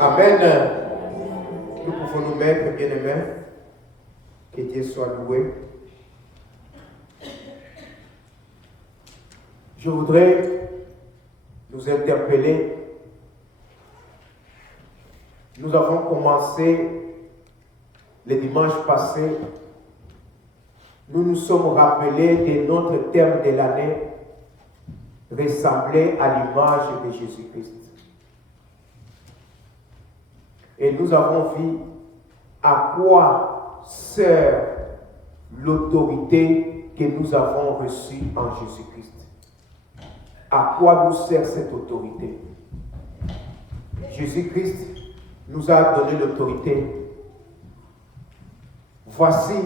Amen. Nous pouvons nous mettre, bien-aimés. Que Dieu soit loué. Je voudrais nous interpeller. Nous avons commencé le dimanche passé. Nous nous sommes rappelés de notre thème de l'année, ressembler à l'image de Jésus-Christ. Et nous avons vu à quoi sert l'autorité que nous avons reçue en Jésus-Christ. À quoi nous sert cette autorité? Jésus-Christ nous a donné l'autorité. Voici,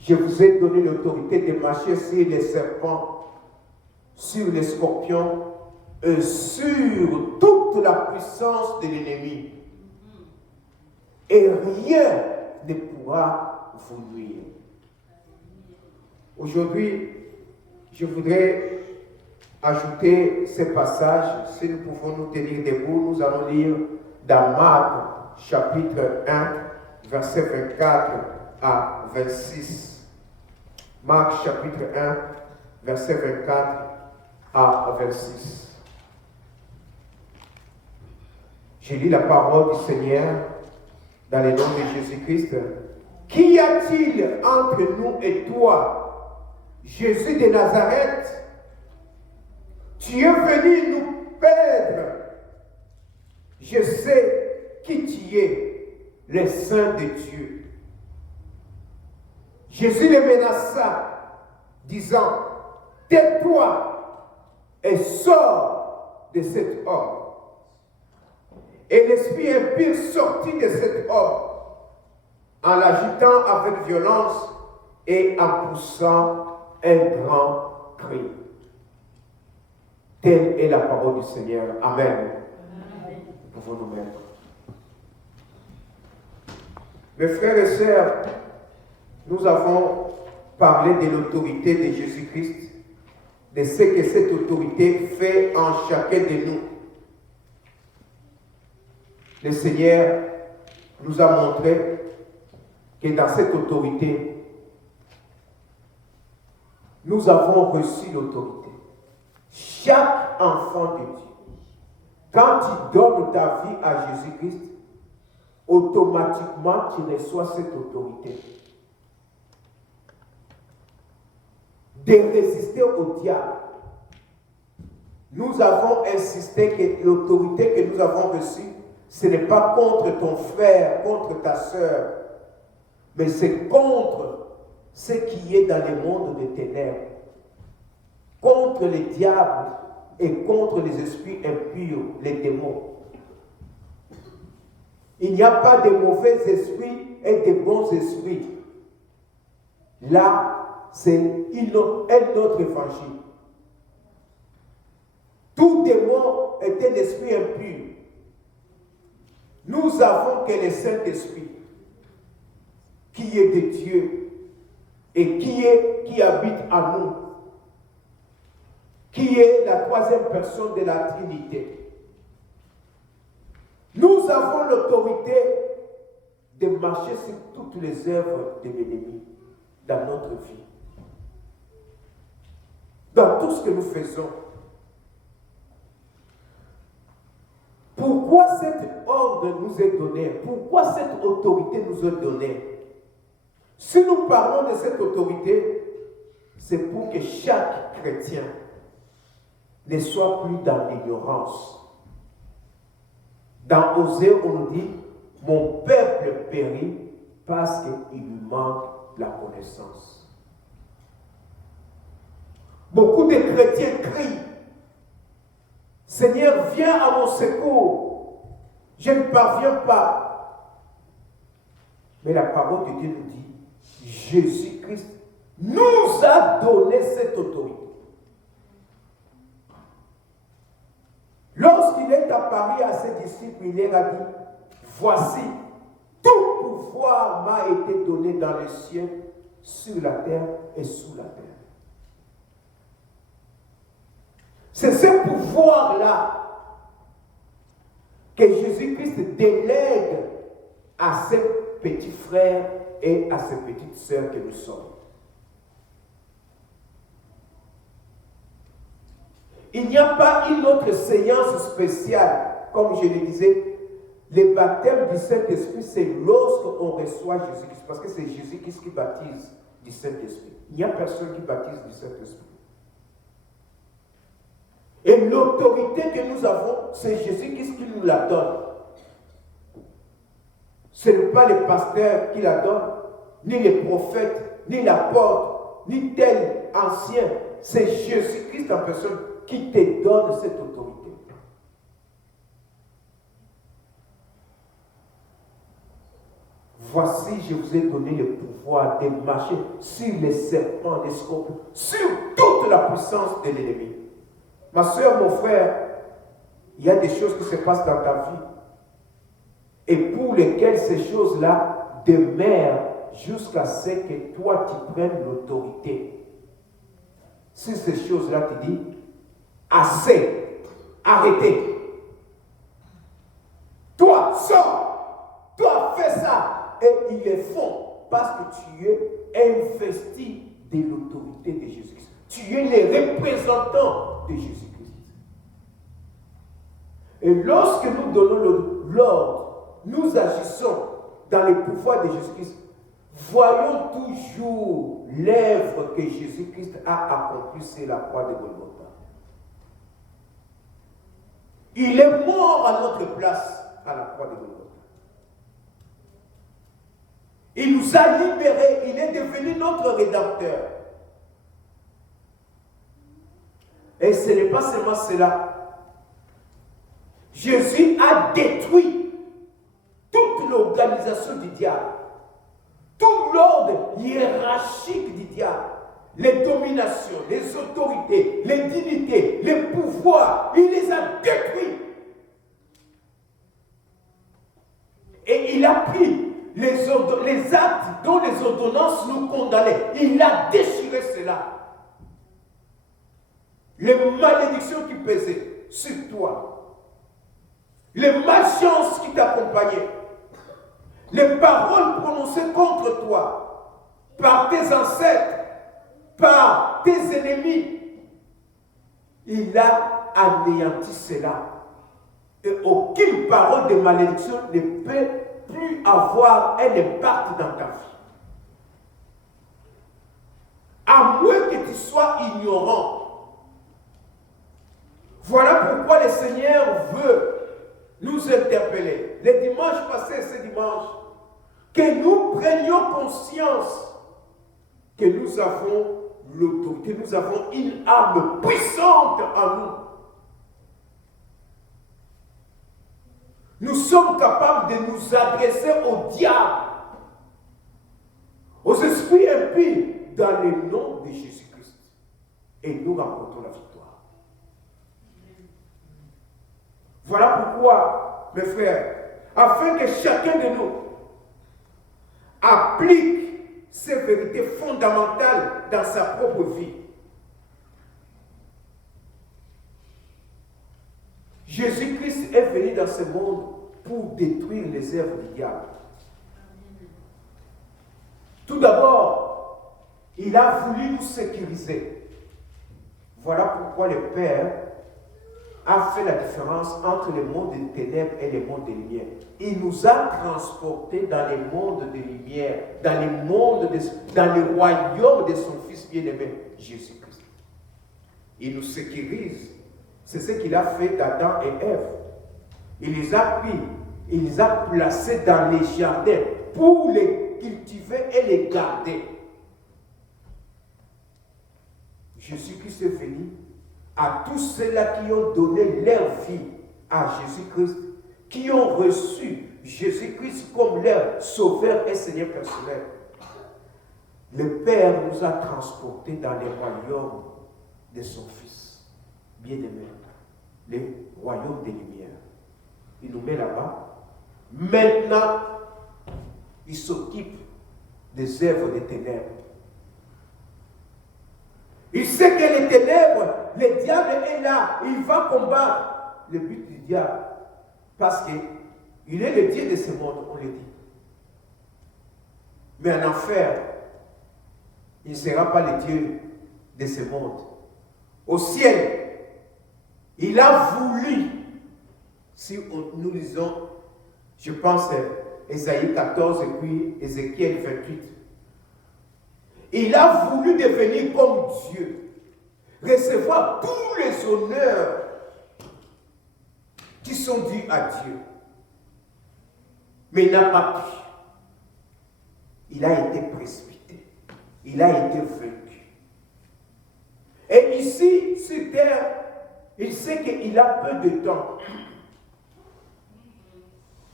je vous ai donné l'autorité de marcher sur les serpents, sur les scorpions et sur toute la puissance de l'ennemi. Et rien ne pourra vous nuire. Aujourd'hui, je voudrais ajouter ce passage. Si nous pouvons nous tenir debout, nous allons lire dans Marc, chapitre 1, versets 24 à 26. Marc, chapitre 1, verset 24 à 26. Je lis la parole du Seigneur dans le nom de Jésus-Christ. Qu'y a-t-il entre nous et toi, Jésus de Nazareth? Tu es venu nous perdre. Je sais qui tu es, le Saint de Dieu. Jésus le menaça, disant, tais-toi et sors de cet homme. Et l'esprit impur sortit de cet homme, en l'agitant avec violence et en poussant un grand cri. Telle est la parole du Seigneur. Amen. Nous pouvons nous mettre. Mes frères et sœurs, nous avons parlé de l'autorité de Jésus-Christ, de ce que cette autorité fait en chacun de nous. Le Seigneur nous a montré que dans cette autorité, nous avons reçu l'autorité. Chaque enfant de Dieu, quand tu donnes ta vie à Jésus-Christ, automatiquement tu reçois cette autorité. De résister au diable. Nous avons insisté que l'autorité que nous avons reçue, ce n'est pas contre ton frère, contre ta sœur, mais c'est contre ce qui est dans le monde des ténèbres, contre les diables et contre les esprits impurs, les démons. Il n'y a pas de mauvais esprits et de bons esprits. Là, c'est un autre évangile. Tout démon est un esprit impur. Nous avons que le Saint-Esprit qui est de Dieu et qui habite en nous, qui est la troisième personne de la Trinité. Nous avons l'autorité de marcher sur toutes les œuvres de l'ennemi dans notre vie. Dans tout ce que nous faisons. Pourquoi cet ordre nous est donné? Pourquoi cette autorité nous est donnée? Si nous parlons de cette autorité, c'est pour que chaque chrétien ne soit plus dans l'ignorance. Dans Osée, on nous dit, mon peuple périt parce qu'il lui manque la connaissance. Beaucoup de chrétiens crient, Seigneur, viens à mon secours. Je ne parviens pas. Mais la parole de Dieu nous dit, Jésus-Christ nous a donné cette autorité. Lorsqu'il est apparu à ses disciples, il leur a dit, voici, tout pouvoir m'a été donné dans les cieux, sur la terre et sous la terre. C'est ce pouvoir-là que Jésus-Christ délègue à ses petits frères et à ses petites sœurs que nous sommes. Il n'y a pas une autre séance spéciale, comme je le disais. Le baptême du Saint-Esprit, c'est lorsqu'on reçoit Jésus-Christ, parce que c'est Jésus-Christ qui baptise du Saint-Esprit. Il n'y a personne qui baptise du Saint-Esprit. Et l'autorité que nous avons, c'est Jésus-Christ qui nous la donne. Ce n'est pas le pasteur qui la donne, ni les prophètes, ni l'apôtre, ni tel ancien. C'est Jésus-Christ en personne qui te donne cette autorité. Voici, je vous ai donné le pouvoir de marcher sur les serpents, les scorpions, sur toute la puissance de l'ennemi. Ma soeur, mon frère, il y a des choses qui se passent dans ta vie et pour lesquelles ces choses-là demeurent jusqu'à ce que toi, tu prennes l'autorité. Si ces choses-là, tu dis, assez, arrêtez. Toi, sors, toi, fais ça. Et ils le font parce que tu es investi de l'autorité de Jésus-Christ. Tu es le représentant de Jésus-Christ. Et lorsque nous donnons l'ordre, nous agissons dans le pouvoir de Jésus-Christ, voyons toujours l'œuvre que Jésus-Christ a accomplie sur la croix de Golgotha. Il est mort à notre place à la croix de Golgotha. Il nous a libérés, il est devenu notre rédempteur. Et ce n'est pas seulement cela. Jésus a détruit toute l'organisation du diable, tout l'ordre hiérarchique du diable, les dominations, les autorités, les dignités, les pouvoirs, il les a détruits. Et il a pris les actes dont les ordonnances nous condamnaient. Il a déchiré cela. Les malédictions qui pesaient sur toi, les malchances qui t'accompagnaient, les paroles prononcées contre toi par tes ancêtres, par tes ennemis, il a anéanti cela. Et aucune parole de malédiction ne peut plus avoir un impact dans ta vie. À moins que tu sois ignorant. Voilà pourquoi le Seigneur veut nous interpeller. Le dimanche passé, ce dimanche, que nous prenions conscience que nous avons l'autorité, nous avons une arme puissante en nous. Nous sommes capables de nous adresser au diable, aux esprits impies, dans le nom de Jésus-Christ. Et nous remportons la victoire. Voilà pourquoi, mes frères, afin que chacun de nous applique ces vérités fondamentales dans sa propre vie. Jésus-Christ est venu dans ce monde pour détruire les œuvres du diable. Tout d'abord, il a voulu nous sécuriser. Voilà pourquoi le Père a fait la différence entre le monde des ténèbres et le monde des lumières. Il nous a transportés dans le monde des lumières, dans le royaume de son Fils bien-aimé, Jésus-Christ. Il nous sécurise. C'est ce qu'il a fait d'Adam et Ève. Il les a pris, il les a placés dans les jardins pour les cultiver et les garder. Jésus-Christ est venu à tous ceux-là qui ont donné leur vie à Jésus-Christ, qui ont reçu Jésus-Christ comme leur sauveur et Seigneur personnel. Le Père nous a transportés dans le royaume de son Fils bien-aimé, le royaume des lumières. Il nous met là-bas. Maintenant, il s'occupe des œuvres des ténèbres. Il sait que les ténèbres, le diable est là, il va combattre. Le but du diable, Parce qu'il est le Dieu de ce monde, on le dit. Mais en enfer, il ne sera pas le Dieu de ce monde. Au ciel, il a voulu, si nous lisons, je pense, Ésaïe 14 et puis Ézéchiel 28, il a voulu devenir comme Dieu, recevoir tous les honneurs qui sont dus à Dieu. Mais il n'a pas pu. Il a été précipité. Il a été vaincu. Et ici, sur terre, il sait qu'il a peu de temps.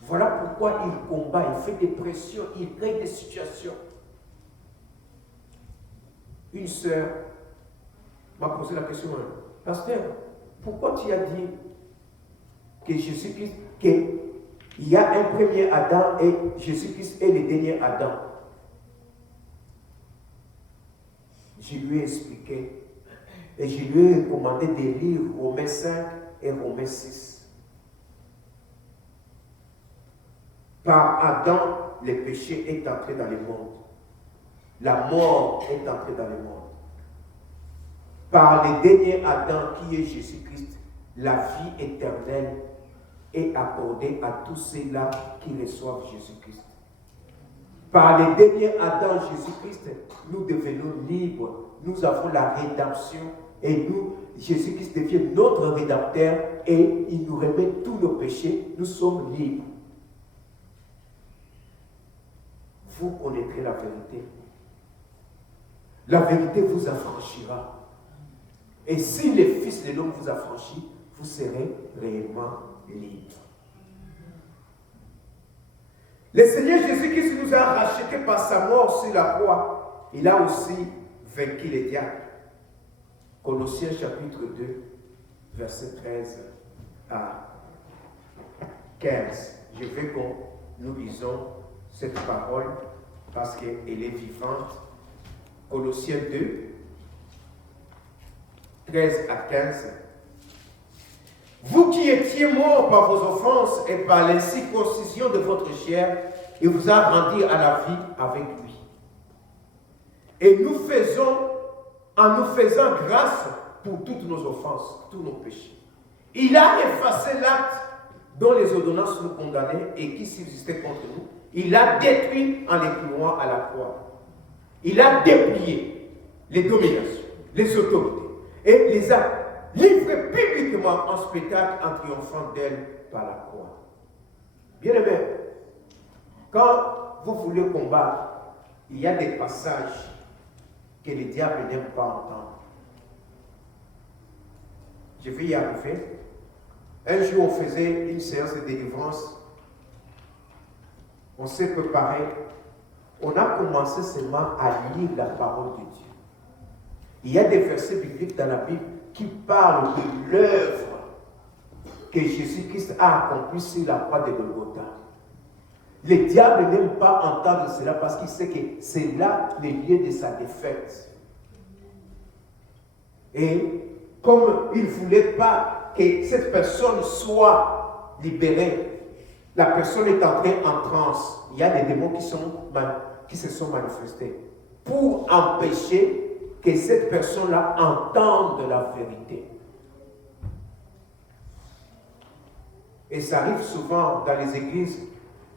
Voilà pourquoi il combat, il fait des pressions, il crée des situations. Une sœur m'a posé la question, pasteur, pourquoi tu as dit que Jésus-Christ, qu'il y a un premier Adam et Jésus-Christ est le dernier Adam? Je lui ai expliqué et je lui ai recommandé de lire Romains 5 et Romains 6. Par Adam, le péché est entré dans le monde. La mort est entrée dans le monde. Par le dernier Adam qui est Jésus-Christ, la vie éternelle est accordée à tous ceux-là qui reçoivent Jésus-Christ. Par le dernier Adam, Jésus-Christ, nous devenons libres. Nous avons la rédemption et nous, Jésus-Christ devient notre rédempteur et il nous remet tous nos péchés. Nous sommes libres. Vous connaîtrez la vérité. La vérité vous affranchira. Et si le Fils de l'homme vous affranchit, vous serez réellement libres. Le Seigneur Jésus-Christ nous a rachetés par sa mort sur la croix. Il a aussi vaincu les diables. Colossiens chapitre 2, verset 13 à 15. Je veux que nous lisons cette parole parce qu'elle est vivante. Colossiens 2, 13 à 15. Vous qui étiez morts par vos offenses et par l'incirconcision de votre chair, il vous a rendu à la vie avec lui. Et nous faisons, en nous faisant grâce pour toutes nos offenses, tous nos péchés. Il a effacé l'acte dont les ordonnances nous condamnaient et qui subsistait contre nous. Il l'a détruit en les clouant à la croix. Il a déplié les dominations, les autorités et les a livrés publiquement en spectacle en triomphant d'elle par la croix. Bien aimé, quand vous voulez combattre, il y a des passages que le diable n'aime pas entendre. Je vais y arriver. Un jour, on faisait une séance de délivrance. On s'est préparé. On a commencé seulement à lire la parole de Dieu. Il y a des versets bibliques dans la Bible qui parlent de l'œuvre que Jésus-Christ a accomplie sur la croix de Golgotha. Le diable n'aime pas entendre cela parce qu'il sait que c'est là le lieu de sa défaite. Et comme il ne voulait pas que cette personne soit libérée, la personne est entrée en transe. Il y a des démons qui se sont manifestés pour empêcher que cette personne-là entende la vérité. Et ça arrive souvent dans les églises.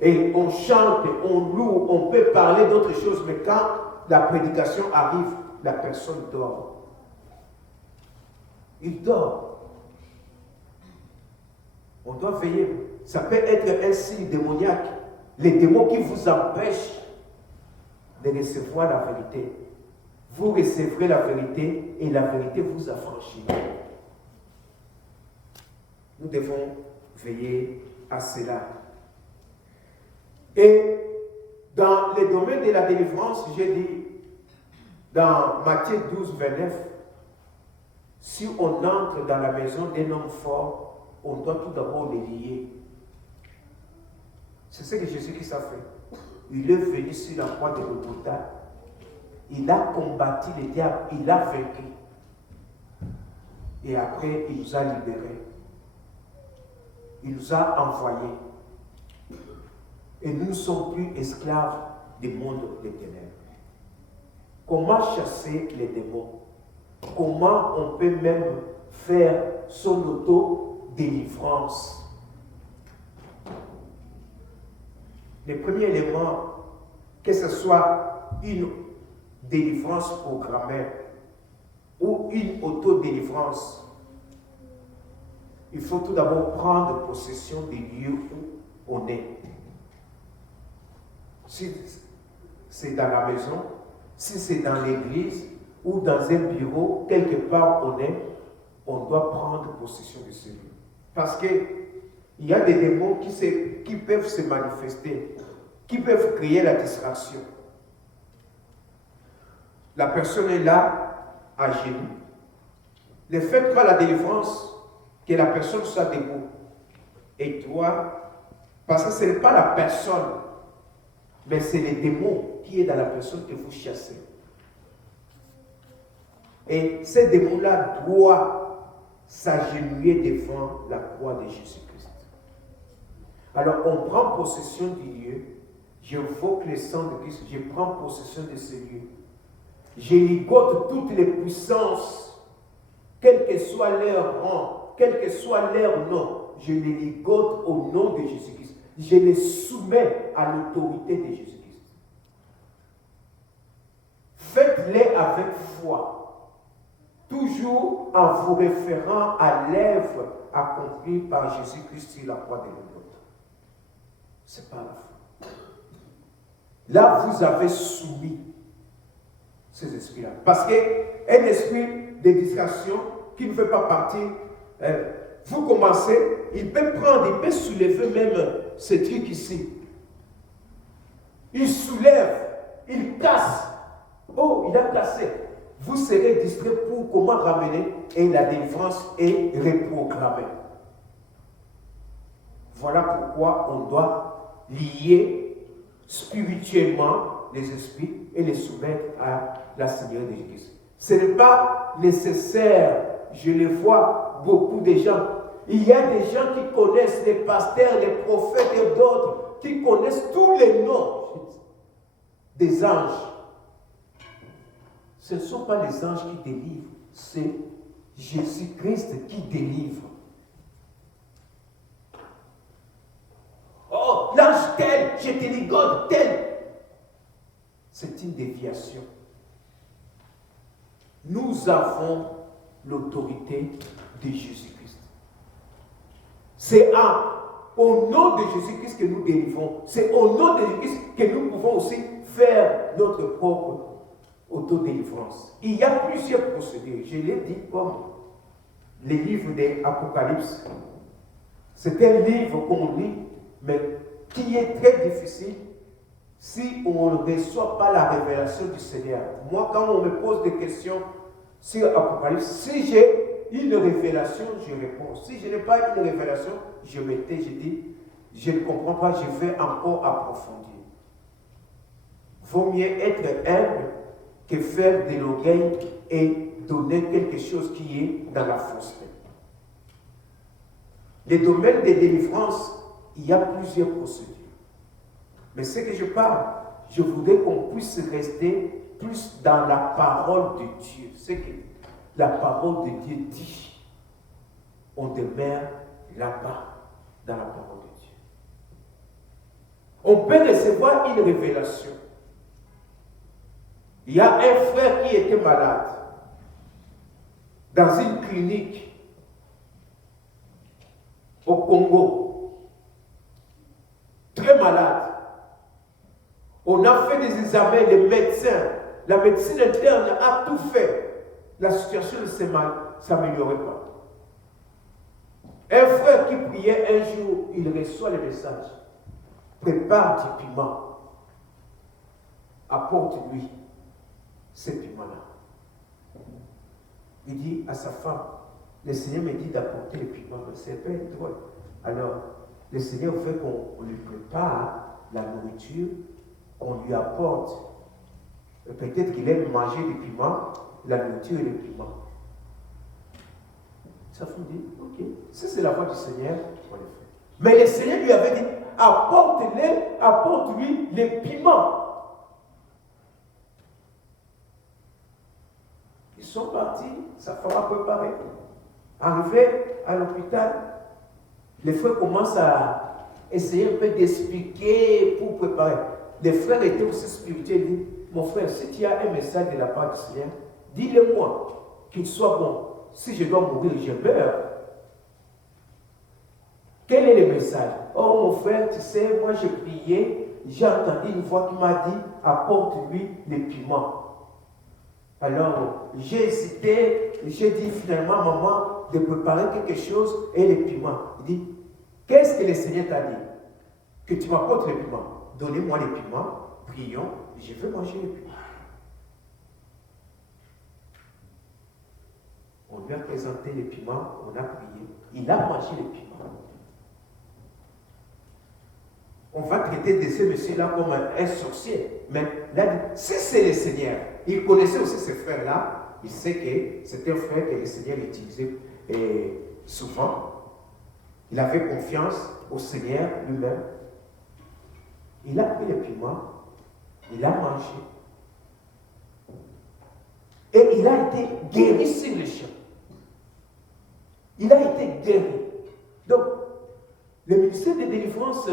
Et on chante, on loue, on peut parler d'autres choses, mais quand la prédication arrive, la personne dort. Il dort. On doit veiller. Ça peut être un signe démoniaque. Les démons qui vous empêchent de recevoir la vérité. Vous recevrez la vérité et la vérité vous affranchira. Nous devons veiller à cela. Et dans le domaine de la délivrance, j'ai dit, dans Matthieu 12, 29, si on entre dans la maison d'un homme fort, on doit tout d'abord le lier. C'est ce que Jésus-Christ a fait. Il est venu sur la croix de Golgotha. Il a combattu le diable, il a vaincu. Et après, il nous a libérés. Il nous a envoyés. Et nous ne sommes plus esclaves du monde des ténèbres. Comment chasser les démons? Comment on peut même faire son auto-délivrance? Le premier élément, que ce soit une délivrance programmée ou une auto-délivrance, il faut tout d'abord prendre possession des lieux où on est. Si c'est dans la maison, si c'est dans l'église ou dans un bureau, quelque part on doit prendre possession de ce lieu. Parce qu'il y a des démons qui peuvent se manifester, qui peuvent créer la distraction. La personne est là, à genoux. Le fait par la délivrance, que la personne soit debout. Et toi, parce que ce n'est pas la personne, mais c'est le démon qui est dans la personne que vous chassez. Et ce démon-là doit s'agenouiller devant la croix de Jésus-Christ. Alors on prend possession du lieu, j'invoque le sang de Christ, je prends possession de ce lieu. Je ligote toutes les puissances, quel que soit leur rang, quel que soit leur nom, je les ligote au nom de Jésus-Christ. Je les soumets à l'autorité de Jésus-Christ. Faites-les avec foi, toujours en vous référant à l'œuvre accomplie par Jésus-Christ sur la croix de Golgotha. C'est pas la foi. Là, vous avez soumis ces esprits-là. Parce qu'un esprit de distraction qui ne fait pas partie, vous commencez, il peut prendre, il peut soulever même ce truc ici. Il soulève, il casse. Oh, il a cassé. Vous serez distrait pour comment ramener et la délivrance est reprogrammée. Voilà pourquoi on doit lier spirituellement les esprits et les soumettre à la Seigneurie de Jésus. Ce n'est pas nécessaire. Je le vois beaucoup de gens. Il y a des gens qui connaissent les pasteurs, les prophètes et d'autres qui connaissent tous les noms des anges. Ce ne sont pas les anges qui délivrent, c'est Jésus-Christ qui délivre. Oh, l'ange tel, je te ligote tel. C'est une déviation. Nous avons l'autorité de Jésus-Christ. C'est au nom de Jésus-Christ que nous délivrons. C'est au nom de Jésus-Christ que nous pouvons aussi faire notre propre autodélivrance. Il y a plusieurs procédures. Je l'ai dit comme les livres de l'Apocalypse. C'est un livre qu'on lit, mais qui est très difficile si on ne reçoit pas la révélation du Seigneur. Moi, quand on me pose des questions sur l'Apocalypse, si j'ai une révélation, je réponds. Si je n'ai pas une révélation, je me tais, je dis, je ne comprends pas, je vais encore approfondir. Vaut mieux être humble que faire de l'orgueil et donner quelque chose qui est dans la fausseté. Les domaines de délivrance, il y a plusieurs procédures. Mais ce que je parle, je voudrais qu'on puisse rester plus dans la parole de Dieu. C'est que la parole de Dieu dit. On demeure là-bas, dans la parole de Dieu. On peut recevoir une révélation. Il y a un frère qui était malade dans une clinique au Congo. Très malade. On a fait des examens, les médecins, la médecine interne a tout fait. La situation ne s'améliorait pas. Un frère qui priait un jour, il reçoit le message. Prépare du piment. Apporte-lui ce piment-là. Il dit à sa femme, le Seigneur me dit d'apporter le piment. C'est pas drôle. Alors, le Seigneur veut qu'on lui prépare la nourriture, qu'on lui apporte. Peut-être qu'il aime manger du piment, la nourriture et le piment. Sa femme dit, ok, si c'est la voix du Seigneur, on le fait. Mais le Seigneur lui avait dit, apporte-lui les piments. Ils sont partis, sa femme a préparé. Arrivé à l'hôpital, les frères commencent à essayer un peu d'expliquer pour préparer. Les frères étaient aussi spirituels. Ils disent, mon frère, si tu as un message de la part du Seigneur, dis-le-moi, qu'il soit bon. Si je dois mourir, j'ai peur. Quel est le message? Oh mon frère, tu sais, moi j'ai prié, j'ai entendu une voix qui m'a dit, apporte-lui les piments. Alors, j'ai hésité, j'ai dit finalement, maman, de préparer quelque chose et les piments. Il dit, qu'est-ce que le Seigneur t'a dit? Que tu m'apportes les piments. Donnez-moi les piments, prions, je veux manger les piments. On lui a présenté les piments, on a prié, il a mangé les piments. On va traiter de ce monsieur-là comme un sorcier. Mais là, si c'est le Seigneur, il connaissait aussi ces frères-là, il sait que c'était un frère que le Seigneur utilisait souvent. Il avait confiance au Seigneur lui-même. Il a pris les piments, il a mangé. Et il a été guéri sur le champ. Il a été guéri. Donc, le ministère de délivrance,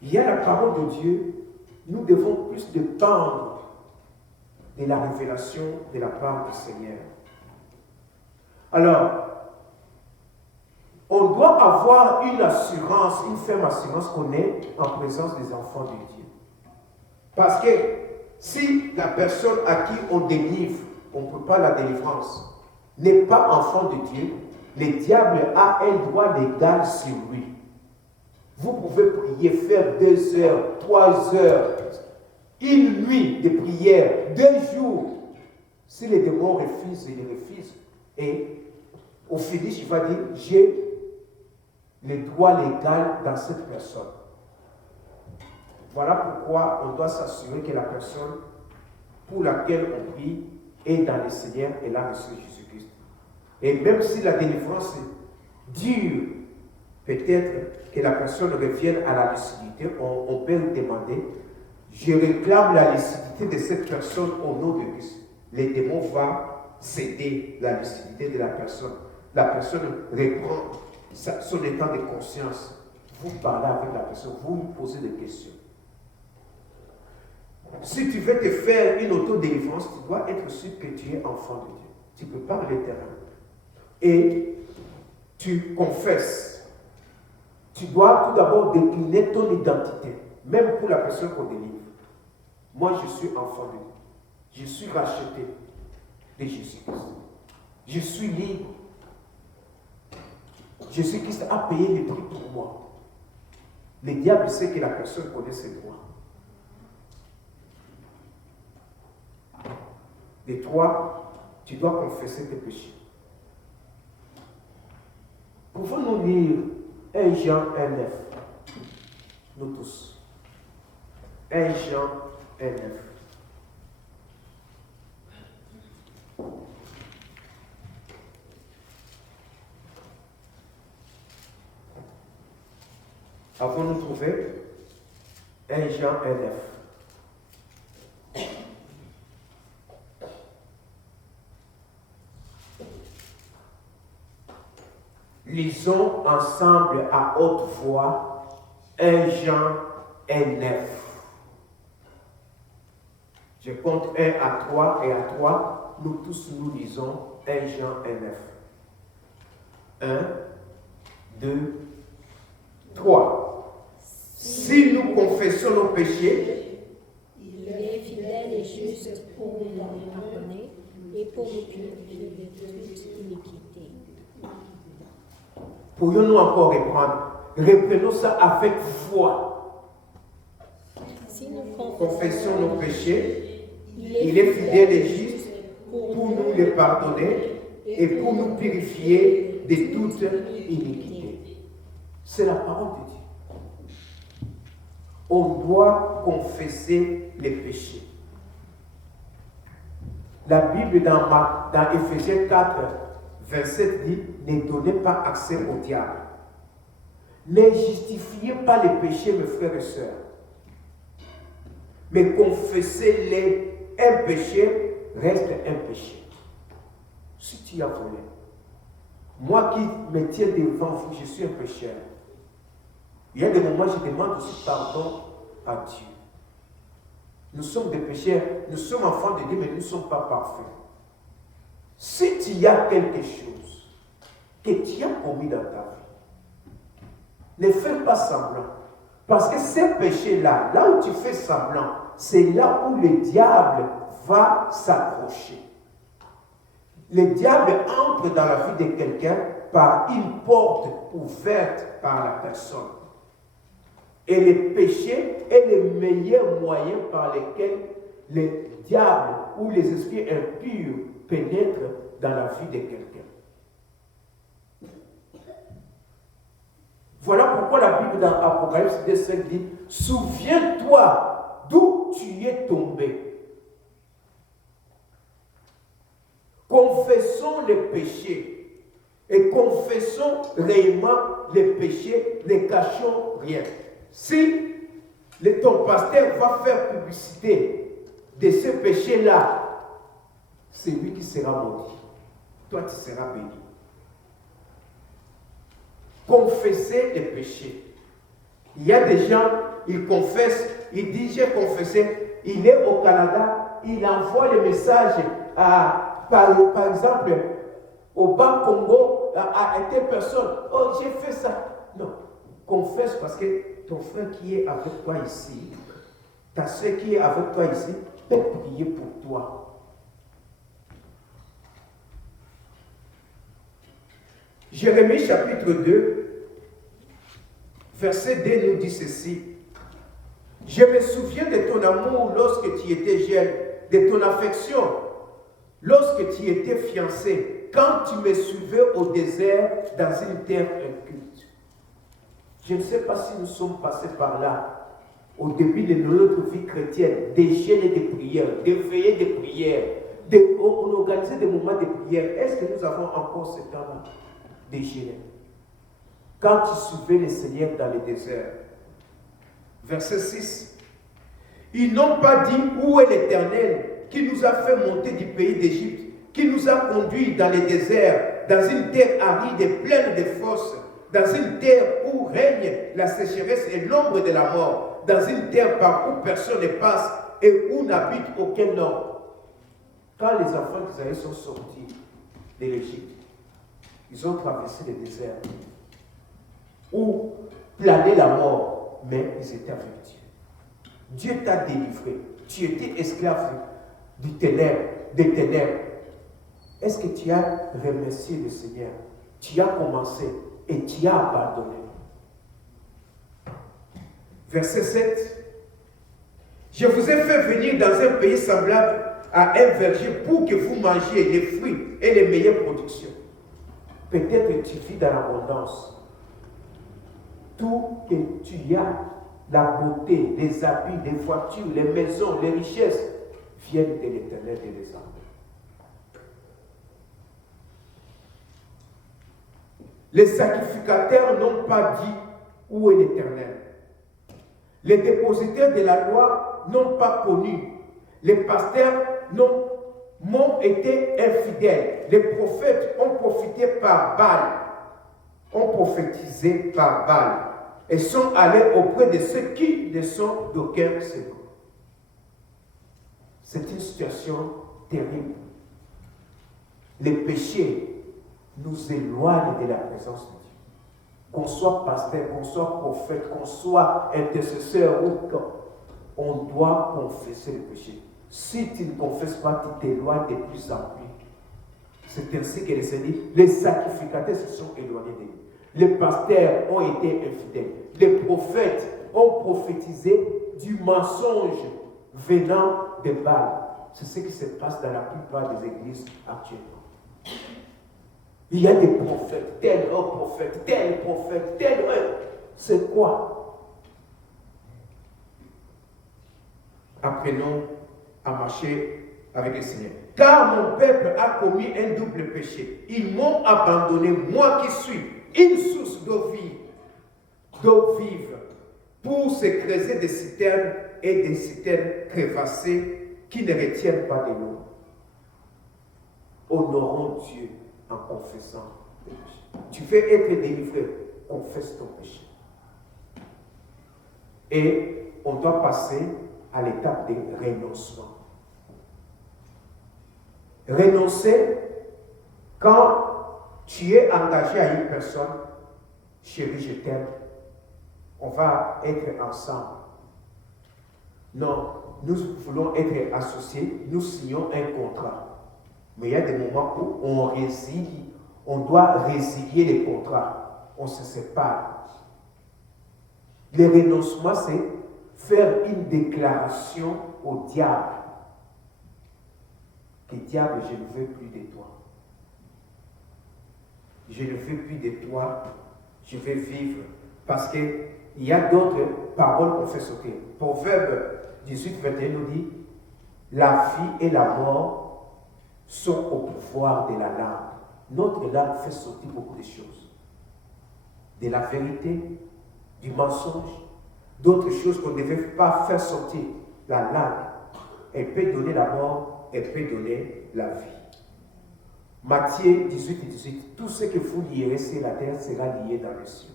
il y a la parole de Dieu. Nous devons plus dépendre de la révélation de la part du Seigneur. Alors, on doit avoir une assurance, une ferme assurance qu'on est en présence des enfants de Dieu. Parce que si la personne à qui on délivre, on ne peut pas la délivrance, n'est pas enfant de Dieu, le diable a un droit légal sur lui. Vous pouvez prier, faire 2 heures, 3 heures, une nuit de prière, 2 jours. Si les démons refusent, ils refusent. Et au finish, il va dire, j'ai le droit légal dans cette personne. Voilà pourquoi on doit s'assurer que la personne pour laquelle on prie est dans le Seigneur et l'a reçu Jésus-Christ. Et même si la délivrance dure, peut-être que la personne revienne à la lucidité, on peut lui demander, je réclame la lucidité de cette personne au nom de Christ. Les démons vont céder la lucidité de la personne. La personne reprend son état de conscience. Vous parlez avec la personne, vous lui posez des questions. Si tu veux te faire une auto-délivrance, tu dois être sûr que tu es enfant de Dieu. Tu peux parler terrain. Et tu confesses. Tu dois tout d'abord décliner ton identité, même pour la personne qu'on délivre. Moi, je suis enfant de Dieu. Je suis racheté de Jésus-Christ. Je suis libre. Jésus-Christ a payé le prix pour moi. Le diable sait que la personne connaît ses droits. Et toi, tu dois confesser tes péchés. Pouvons-nous lire 1 Jean 1,9? Nous tous. 1 Jean 1,9. Avons-nous trouvé 1 Jean 1,9? Lisons ensemble à haute voix 1 Jean 1,9. Je compte 1 à 3 et à 3, nous tous nous lisons 1 Jean 1,9. 1, 2, 3. Si nous confessons nos péchés, il est fidèle et juste pour nous pardonner et pour nous purifier de toute iniquité. Pourrions-nous encore reprendre? Reprenons ça avec foi. Si nous Confessons nos péchés, il est fidèle et juste pour nous les pardonner et pour nous purifier de toute iniquité. C'est la parole de Dieu. On doit confesser les péchés. La Bible dans Éphésiens 4, 27 dit, ne donnez pas accès au diable. Ne justifiez pas les péchés, mes frères et sœurs. Mais confessez-les. Un péché reste un péché. Si tu as volé, moi qui me tiens devant vous, je suis un pécheur. Il y a des moments où je demande aussi pardon à Dieu. Nous sommes des pécheurs, nous sommes enfants de Dieu, mais nous ne sommes pas parfaits. Si tu y a quelque chose que tu as commis dans ta vie, ne fais pas semblant. Parce que ces péchés-là, là où tu fais semblant, c'est là où le diable va s'accrocher. Le diable entre dans la vie de quelqu'un par une porte ouverte par la personne. Et le péché est le meilleur moyen par lequel le diable ou les esprits impurs pénètrent dans la vie de quelqu'un. Voilà pourquoi la Bible dans Apocalypse 2:5 dit « Souviens-toi d'où tu es tombé. Confessons les péchés et confessons réellement les péchés, ne cachons rien. » Si ton pasteur va faire publicité de ce péché-là, c'est lui qui sera maudit. Toi, tu seras béni. Confessez les péchés. Il y a des gens, ils confessent, ils disent j'ai confessé, il est au Canada, il envoie le message par exemple au Bas Congo à telle personne. Oh, j'ai fait ça. Non, confesse parce que ton frère qui est avec toi ici, ta soeur qui est avec toi ici, peut prier pour toi. Jérémie chapitre 2, verset 2 nous dit ceci. Je me souviens de ton amour lorsque tu étais jeune, de ton affection lorsque tu étais fiancé, quand tu me suivais au désert dans une terre inculte. Je ne sais pas si nous sommes passés par là, au début de notre vie chrétienne, des jeûnes et des prières, des veillées de prières, on organisait des moments de prière. Est-ce que nous avons encore ce temps-là de jeûne? Quand tu suivais le Seigneur dans le désert. Verset 6. Ils n'ont pas dit où est l'Éternel qui nous a fait monter du pays d'Égypte, qui nous a conduits dans le désert, dans une terre aride et pleine de fosses, dans une terre où règne la sécheresse et l'ombre de la mort, dans une terre par où personne ne passe et où n'habite aucun homme. Quand les enfants d'Israël sont sortis de l'Égypte, ils ont traversé le désert où planait la mort, mais ils étaient avec Dieu. Dieu t'a délivré. Tu étais esclave des ténèbres. Est-ce que tu as remercié le Seigneur? Tu as commencé et tu as abandonné. Verset 7. Je vous ai fait venir dans un pays semblable à un verger pour que vous mangiez les fruits et les meilleures productions. Peut-être que tu vis dans l'abondance. Tout que tu as, la beauté, les habits, les voitures, les maisons, les richesses, viennent de l'Éternel et des armées. Les sacrificateurs n'ont pas dit où est l'Éternel. Les dépositaires de la loi n'ont pas connu. Les pasteurs m'ont été infidèles. Les prophètes ont profité par Baal, ont prophétisé par Baal et sont allés auprès de ceux qui ne sont d'aucun secours. C'est une situation terrible. Les péchés nous éloignent de la présence de Dieu. Qu'on soit pasteur, qu'on soit prophète, qu'on soit intercesseur ou on doit confesser le péché. Si tu ne confesses pas, tu t'éloignes de plus en plus. C'est ainsi que le Seigneur dit, les sacrificateurs se sont éloignés de lui. Les pasteurs ont été infidèles. Les prophètes ont prophétisé du mensonge venant de Baal. C'est ce qui se passe dans la plupart des églises actuellement. Il y a des prophètes, tel prophète, tel prophète, tel. C'est quoi? Apprenons à marcher avec le Seigneur. Car mon peuple a commis un double péché. Ils m'ont abandonné, moi qui suis une source d'eau vive. d'eau vive pour se creuser des citernes et des citernes crevassées qui ne retiennent pas de l'eau. Honorons Dieu en confessant tes péchés. Tu veux être délivré, confesse ton péché. Et on doit passer à l'étape de renoncement. Renoncer quand tu es engagé à une personne, chérie, je t'aime, on va être ensemble. Non, nous voulons être associés, nous signons un contrat. Mais il y a des moments où on doit résilier les contrats, on se sépare. Le renoncement, c'est faire une déclaration au diable. Que diable, je ne veux plus de toi. Je ne veux plus de toi, je vais vivre. Parce qu'il y a d'autres paroles qu'on fait sauter. Proverbe 18, 21 nous dit, la vie et la mort sont au pouvoir de la langue. Notre langue fait sauter beaucoup de choses. De la vérité, du mensonge, d'autres choses qu'on ne devait pas faire sortir. La langue, elle peut donner la mort, elle peut donner la vie. Matthieu 18 et 18, tout ce que vous lierez sur la terre sera lié dans les cieux.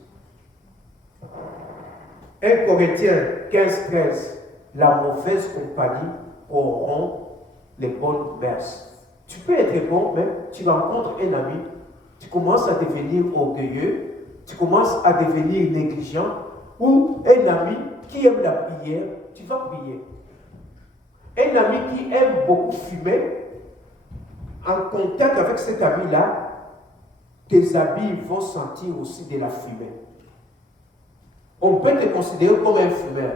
1 Corinthiens 15, 13, la mauvaise compagnie corrompt les bonnes mœurs. Tu peux être bon, mais tu rencontres un ami, tu commences à devenir orgueilleux, tu commences à devenir négligent, ou un ami qui aime la prière, tu vas prier. Un ami qui aime beaucoup fumer, en contact avec cet ami-là, tes habits vont sentir aussi de la fumée. On peut te considérer comme un fumeur.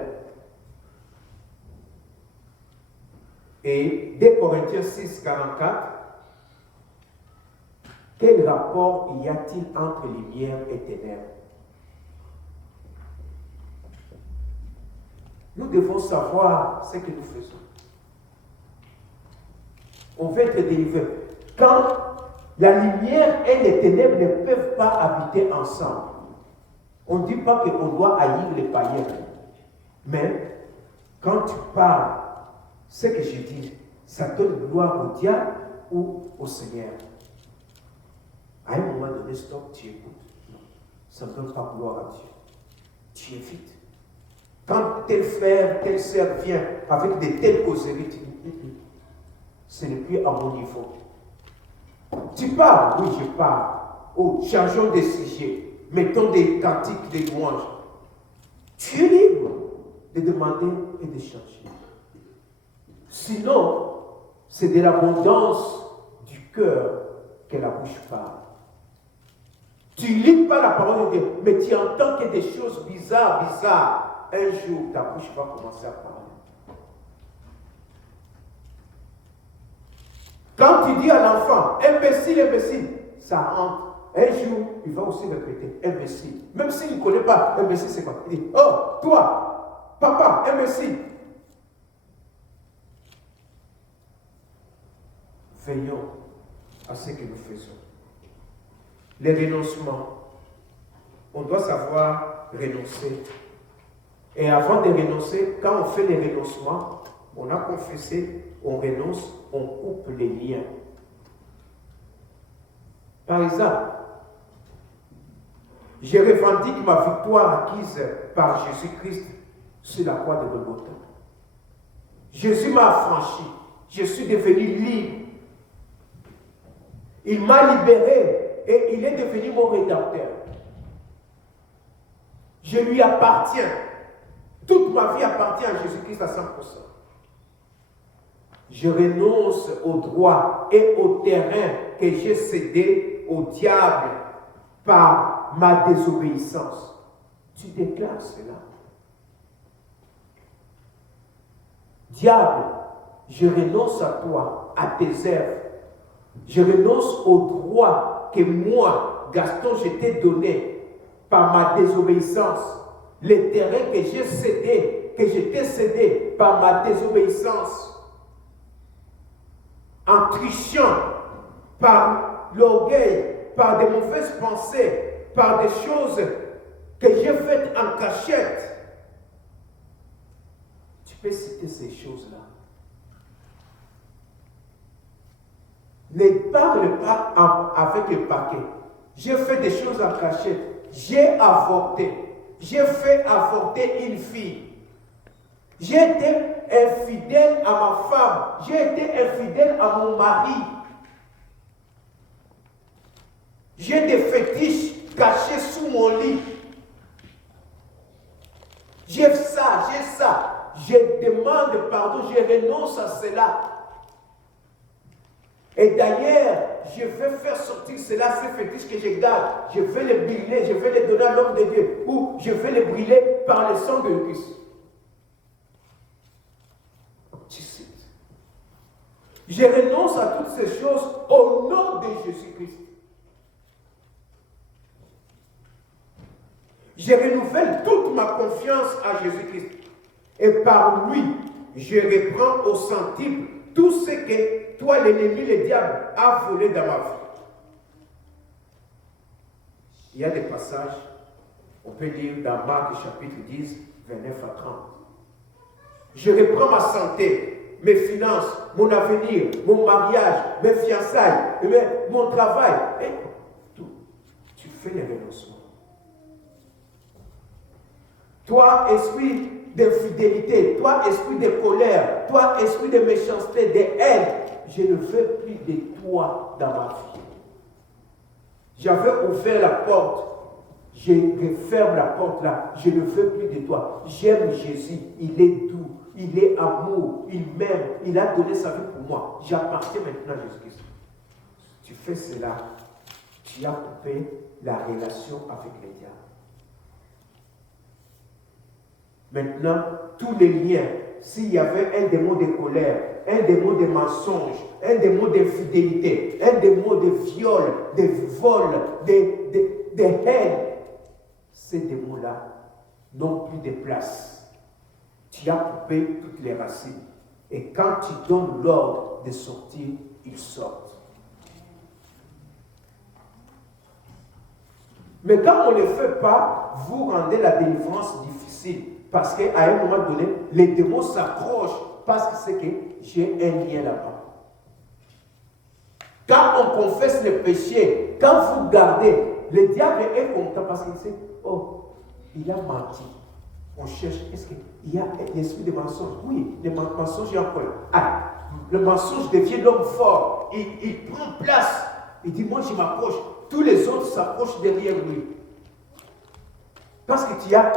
Et 2 Corinthiens 6, 44, quel rapport y a-t-il entre lumière et ténèbres? Nous devons savoir ce que nous faisons. On veut être délivré. Quand la lumière et les ténèbres ne peuvent pas habiter ensemble, on ne dit pas qu'on doit haïr les païens. Mais quand tu parles, ce que je dis, ça donne gloire au diable ou au Seigneur. À un moment donné, stop, tu écoutes. Non, ça ne donne pas gloire à Dieu. Tu évites. Quand tel frère, telle sœur vient avec de telles causeries, tu dis, ce n'est plus à mon niveau. Tu parles, oui, je parle. Oh, changeons de sujet. Mettons des cantiques, des louanges. Tu es libre de demander et de changer. Sinon, c'est de l'abondance du cœur que la bouche parle. Tu ne lis pas la parole de Dieu, mais tu entends que des choses bizarres. Un jour, ta bouche va commencer à parler. Quand tu dis à l'enfant, imbécile, ça entre. Un jour, il va aussi répéter, imbécile. Même s'il ne connaît pas, imbécile, c'est quoi? Il dit, oh, toi, papa, imbécile. Veillons à ce que nous faisons. Les renoncements. On doit savoir renoncer. Et avant de renoncer, quand on fait les renoncements, on a confessé, on renonce, on coupe les liens. Par exemple, je revendique ma victoire acquise par Jésus-Christ sur la croix de Golgotha. Jésus m'a affranchi. Je suis devenu libre. Il m'a libéré et il est devenu mon rédempteur. Je lui appartiens. Toute ma vie appartient à Jésus-Christ à 100%. Je renonce au droit et au terrain que j'ai cédé au diable par ma désobéissance. Tu déclares cela. Diable, je renonce à toi, à tes œuvres. Je renonce au droit que moi, Gaston, je t'ai donné par ma désobéissance. Les terrains que j'ai cédés, que je t'ai cédés par ma désobéissance. En trichant, par l'orgueil, par des mauvaises pensées, par des choses que j'ai faites en cachette. Tu peux citer ces choses-là. Ne parle pas avec le paquet. J'ai fait des choses en cachette. J'ai avorté. J'ai fait avorter une fille. J'ai été infidèle à ma femme. J'ai été infidèle à mon mari. J'ai des fétiches cachés sous mon lit. J'ai ça, j'ai ça. Je demande pardon, je renonce à cela. Et d'ailleurs, je vais faire sortir cela, ces fétiches que je garde. Je vais les brûler, je vais les donner à l'homme de Dieu. Ou je vais les brûler par le sang de Christ. Tu cites. Je renonce à toutes ces choses au nom de Jésus-Christ. Je renouvelle toute ma confiance à Jésus-Christ. Et par lui, je reprends au centuple tout ce que toi, l'ennemi, le diable, a volé dans ma vie. Il y a des passages, on peut lire dans Marc chapitre 10, 29 à 30. Je reprends ma santé, mes finances, mon avenir, mon mariage, mes fiançailles, mon travail, et tout. Tu fais les renoncements. Toi, esprit d'infidélité, toi, esprit de colère, toi, esprit de méchanceté, de haine, je ne veux plus de toi dans ma vie. J'avais ouvert la porte, je referme la porte là, je ne veux plus de toi. J'aime Jésus, il est doux, il est amour, il m'aime, il a donné sa vie pour moi. J'appartiens maintenant à Jésus-Christ. Tu fais cela, tu as coupé la relation avec le diable. Maintenant, tous les liens, s'il y avait un démon de colère, un démon de mensonge, un démon d'infidélité, un démon de viol, de vol, de haine, ces démons-là n'ont plus de place. Tu as coupé toutes les racines. Et quand tu donnes l'ordre de sortir, ils sortent. Mais quand on ne le fait pas, vous rendez la délivrance difficile. Parce qu'à un moment donné, les démons s'accrochent parce que c'est que j'ai un lien là-bas. Quand on confesse le péché, quand vous gardez, le diable est content parce qu'il sait, oh, il a menti. On cherche, est-ce qu'il y a un esprit de mensonge? Oui, le mensonge est encore là. Ah, le mensonge devient l'homme fort. Il prend place. Il dit, moi je m'approche. Tous les autres s'approchent derrière lui. Parce que tu as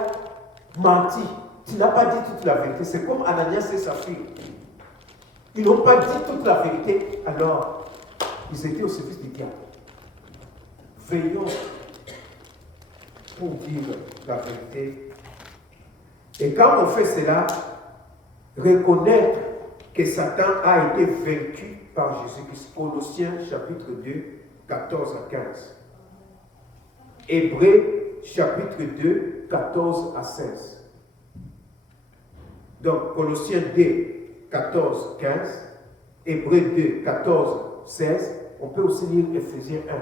menti. Tu n'as pas dit toute la vérité. C'est comme Ananias et sa fille. Ils n'ont pas dit toute la vérité. Alors, ils étaient au service du diable. Veillons pour dire la vérité. Et quand on fait cela, reconnaître que Satan a été vaincu par Jésus-Christ. Colossiens chapitre 2, 14 à 15. Hébreux chapitre 2, 14 à 16. Donc, Colossiens 2, 14, 15, Hébreux 2, 14, 16. On peut aussi lire Éphésiens 1.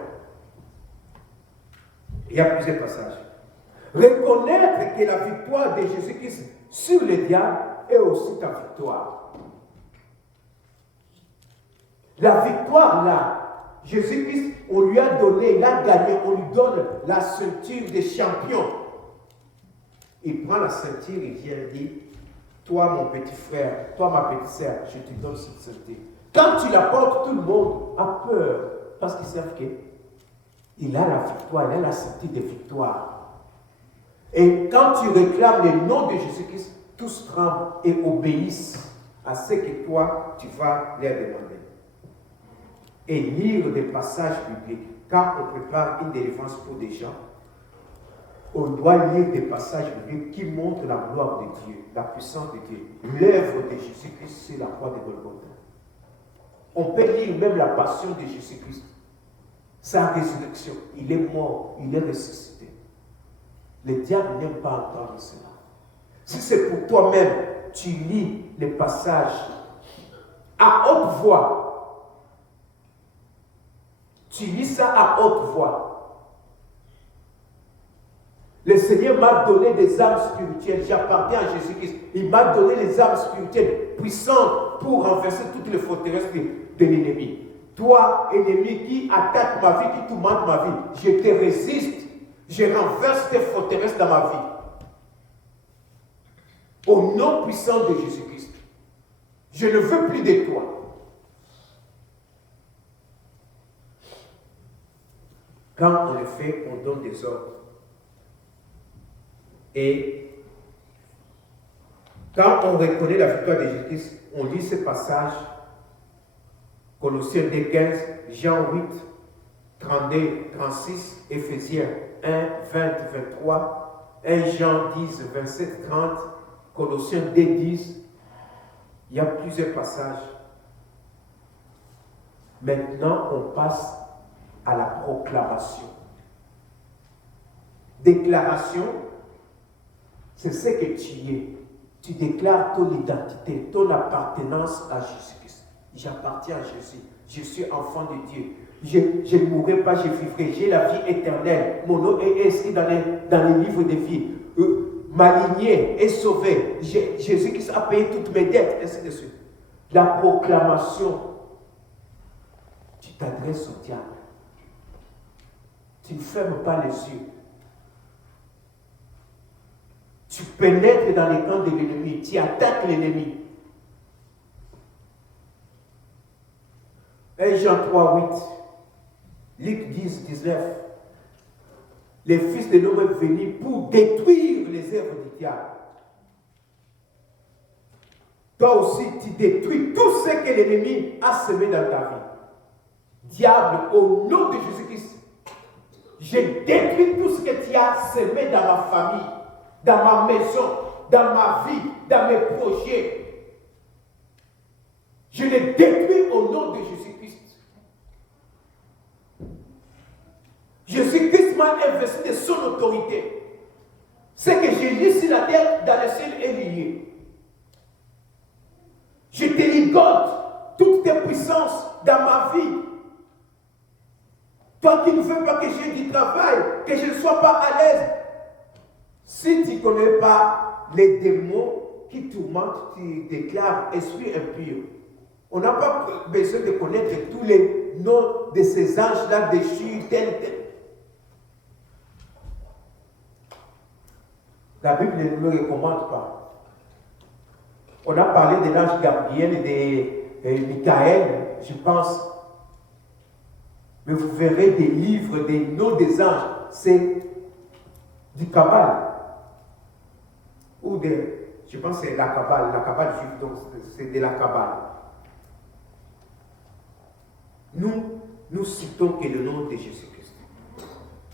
Il y a plusieurs passages. Reconnaître que la victoire de Jésus-Christ sur le diable est aussi ta victoire. La victoire là, Jésus-Christ, on lui a donné, il a gagné, on lui donne la ceinture des champions. Il prend la ceinture, il vient dire, toi mon petit frère, toi ma petite sœur, je te donne cette ceinture. Quand tu la portes, tout le monde a peur, parce qu'ils savent qu'il a la victoire, il a la ceinture de victoire. Et quand tu réclames le nom de Jésus-Christ, tous tremblent et obéissent à ce que toi, tu vas leur demander. Et lire des passages bibliques. Quand on prépare une délivrance pour des gens, on doit lire des passages bibliques qui montrent la gloire de Dieu, la puissance de Dieu, l'œuvre de Jésus-Christ sur la croix de Golgotha. On peut lire même la passion de Jésus-Christ, sa résurrection. Il est mort, il est ressuscité. Le diable n'aime pas entendre cela. Si c'est pour toi-même, tu lis les passages à haute voix. Tu lis ça à haute voix. Le Seigneur m'a donné des âmes spirituelles. J'appartiens à Jésus-Christ. Il m'a donné les âmes spirituelles puissantes pour renverser toutes les forteresses de l'ennemi. Toi, ennemi qui attaque ma vie, qui tourmente ma vie, je te résiste. Je renverse tes forteresses dans ma vie. Au nom puissant de Jésus-Christ. Je ne veux plus de toi. Quand on le fait, on donne des ordres. Et quand on reconnaît la victoire de Jésus-Christ, on lit ce passage, Colossiens 2:15, Jean 8, 32, 36, Éphésiens 1, 20, 23, 1 Jean 10, 27, 30, Colossiens 2, 10. Il y a plusieurs passages. Maintenant, on passe à la proclamation. Déclaration, c'est ce que tu es. Tu déclares ton identité, ton appartenance à Jésus-Christ. J'appartiens à Jésus. Je suis enfant de Dieu. Je ne mourrai pas, je vivrai. J'ai la vie éternelle. Mon nom est inscrit dans les livres de vie. Ma lignée est sauvée. Jésus-Christ a payé toutes mes dettes, ainsi de suite. La proclamation. Tu t'adresses au diable. Tu ne fermes pas les yeux. Tu pénètres dans les camps de l'ennemi. Tu attaques l'ennemi. 1 Jean 3, 8. Luc 10, 19. Les fils de l'homme sont venus pour détruire les œuvres du diable. Toi aussi, tu détruis tout ce que l'ennemi a semé dans ta vie. Diable, au nom de Jésus-Christ, je détruis tout ce que tu as semé dans ma famille, dans ma maison, dans ma vie, dans mes projets. Je les détruis au nom de Jésus-Christ. Jésus-Christ m'a investi de son autorité. Ce que j'ai lu sur la terre, dans le ciel est lié. Je te ligote toutes tes puissances dans ma vie. Toi qui ne veux pas que j'ai du travail, que je ne sois pas à l'aise. Si tu ne connais pas les démons qui tourmentent, tu déclares esprit impur. On n'a pas besoin de connaître tous les noms de ces anges-là déchus, tel. La Bible ne nous le recommande pas. On a parlé de l'ange Gabriel et de Michael, je pense. Mais vous verrez des livres, des noms des anges. C'est du Kabbale. Ou je pense que c'est la Kabbale juive, donc c'est de la Kabbale. Nous citons que le nom de Jésus-Christ.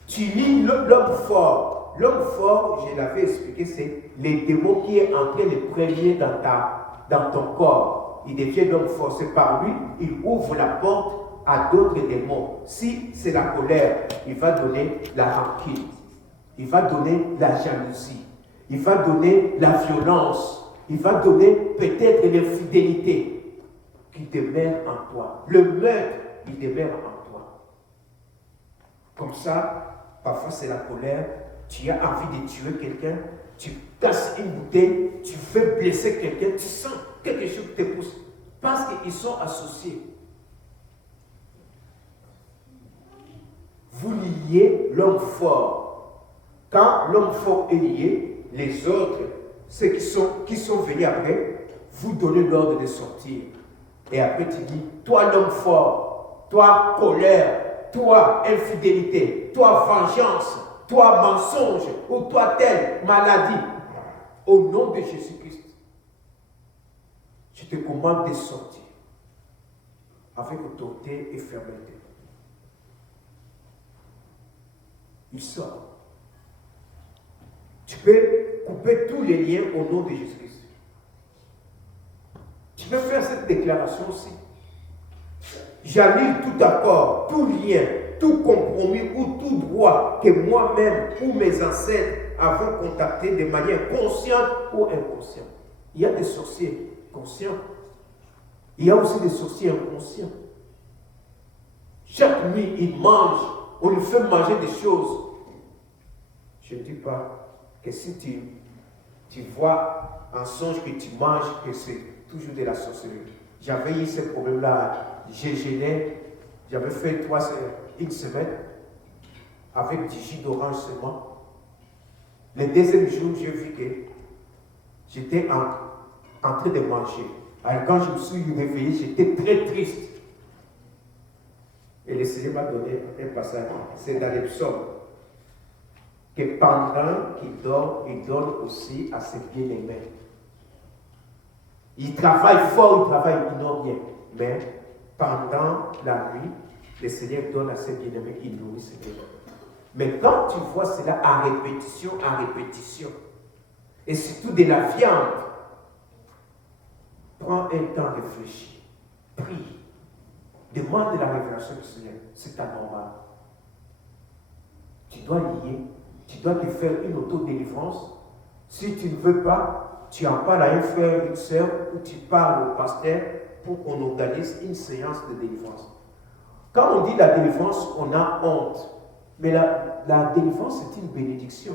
Tu lis l'homme fort. L'homme fort, je l'avais expliqué, c'est les démons qui est entré le premier dans ton corps. Il devient l'homme fort. C'est par lui, il ouvre la porte à d'autres démons. Si c'est la colère, il va donner la rancune. Il va donner la jalousie. Il va donner la violence. Il va donner peut-être l'infidélité qui demeure en toi. Le meurtre, il demeure en toi. Comme ça, parfois c'est la colère. Tu as envie de tuer quelqu'un. Tu casses une bouteille. Tu veux blesser quelqu'un. Tu sens quelque chose qui te pousse. Parce qu'ils sont associés. Vous liez l'homme fort. Quand l'homme fort est lié, les autres, ceux qui sont venus après, vous donnez l'ordre de sortir. Et après tu dis, toi l'homme fort, toi colère, toi infidélité, toi vengeance, toi mensonge, ou toi telle maladie. Au nom de Jésus-Christ, je te commande de sortir avec autorité et fermeté. Il sort. Tu peux couper tous les liens au nom de Jésus-Christ. Tu peux faire cette déclaration aussi. J'annule tout accord, tout lien, tout compromis ou tout droit que moi-même ou mes ancêtres avons contacté de manière consciente ou inconsciente. Il y a des sorciers conscients. Il y a aussi des sorciers inconscients. Chaque nuit, ils mangent. On lui fait manger des choses. Je ne dis pas que si tu vois un songe que tu manges, que c'est toujours de la sorcellerie. J'avais eu ce problème-là. J'ai gêné. J'avais fait une semaine avec du jus d'orange seulement. Le deuxième jour, j'ai vu que j'étais en train de manger. Alors quand je me suis réveillé, j'étais très triste. Et le Seigneur m'a donné un passage. C'est dans les psaumes. Que pendant qu'il dort, il donne aussi à ses bien-aimés. Il travaille fort, il travaille énormément. Mais pendant la nuit, le Seigneur donne à ses bien-aimés, il nourrit ses bien-aimés. Mais quand tu vois cela à répétition, et surtout de la viande, prends un temps de réfléchir, prie, demande la révélation du Seigneur, c'est anormal. Tu dois lier, tu dois te faire une auto-délivrance. Si tu ne veux pas, tu en parles à un frère, une soeur, ou tu parles au pasteur pour qu'on organise une séance de délivrance. Quand on dit la délivrance, on a honte. Mais la délivrance, c'est une bénédiction.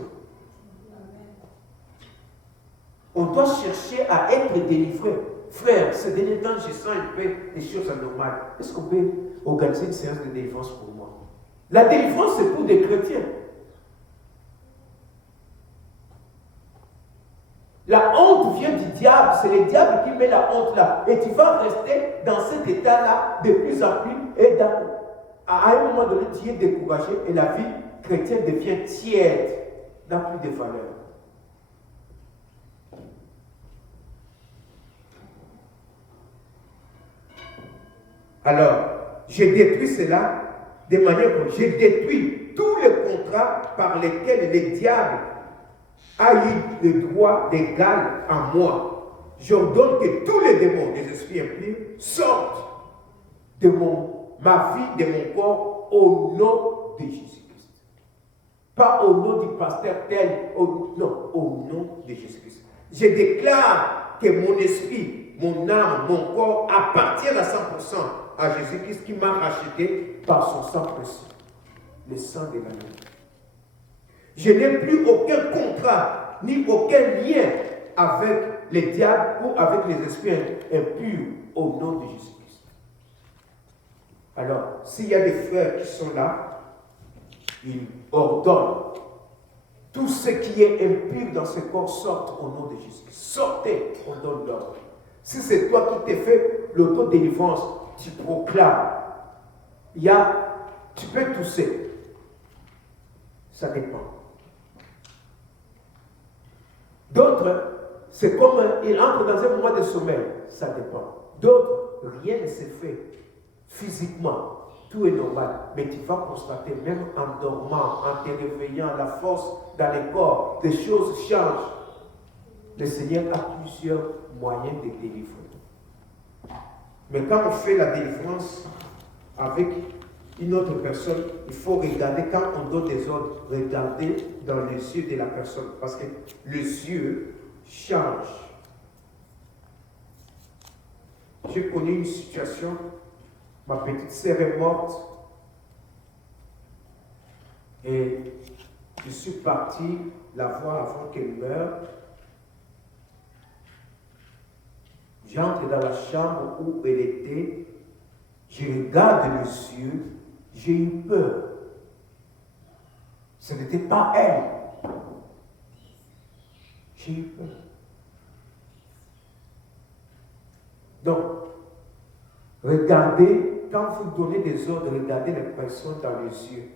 On doit chercher à être délivré. Frère, ce dernier temps, je sens un peu des choses anormales. Est-ce qu'on peut organiser une séance de délivrance pour moi? La délivrance, c'est pour des chrétiens. La honte vient du diable. C'est le diable qui met la honte là. Et tu vas rester dans cet état-là de plus en plus. Et à un moment donné, tu es découragé et la vie chrétienne devient tiède, n'a plus de valeur. Alors, je détruis cela de manière que je détruis tous les contrats par lesquels le diable a eu le droit légal en moi. J'ordonne que tous les démons des esprits impurs sortent de ma vie, de mon corps, au nom de Jésus-Christ. Pas au nom du pasteur tel, non, au nom de Jésus-Christ. Je déclare que mon esprit, mon âme, mon corps appartiennent à 100% à Jésus-Christ qui m'a racheté par son sang précieux, le sang de l'agneau. Je n'ai plus aucun contrat, ni aucun lien avec les diables ou avec les esprits impurs au nom de Jésus-Christ. Alors, s'il y a des frères qui sont là, ils ordonnent. Tout ce qui est impur dans ce corps sorte au nom de Jésus. Sortez, on donne l'ordre. Si c'est toi qui t'es fait l'autodélivrance, tu proclames. Tu peux tousser. Ça dépend. D'autres, c'est comme ils entrent dans un moment de sommeil. Ça dépend. D'autres, rien ne s'est fait. Physiquement, tout est normal. Mais tu vas constater, même en dormant, en te réveillant, la force dans le corps, des choses changent. Le Seigneur a plusieurs moyens de délivrer. Mais quand on fait la délivrance avec une autre personne, il faut regarder, quand on donne des ordres, regarder dans les yeux de la personne. Parce que les yeux changent. J'ai connu une situation, ma petite sœur est morte et je suis parti la voir avant qu'elle meure. J'entre dans la chambre où elle était, je regarde les yeux, j'ai eu peur. Ce n'était pas elle. J'ai eu peur. Donc, regardez, quand vous donnez des ordres, regardez les personnes dans les yeux.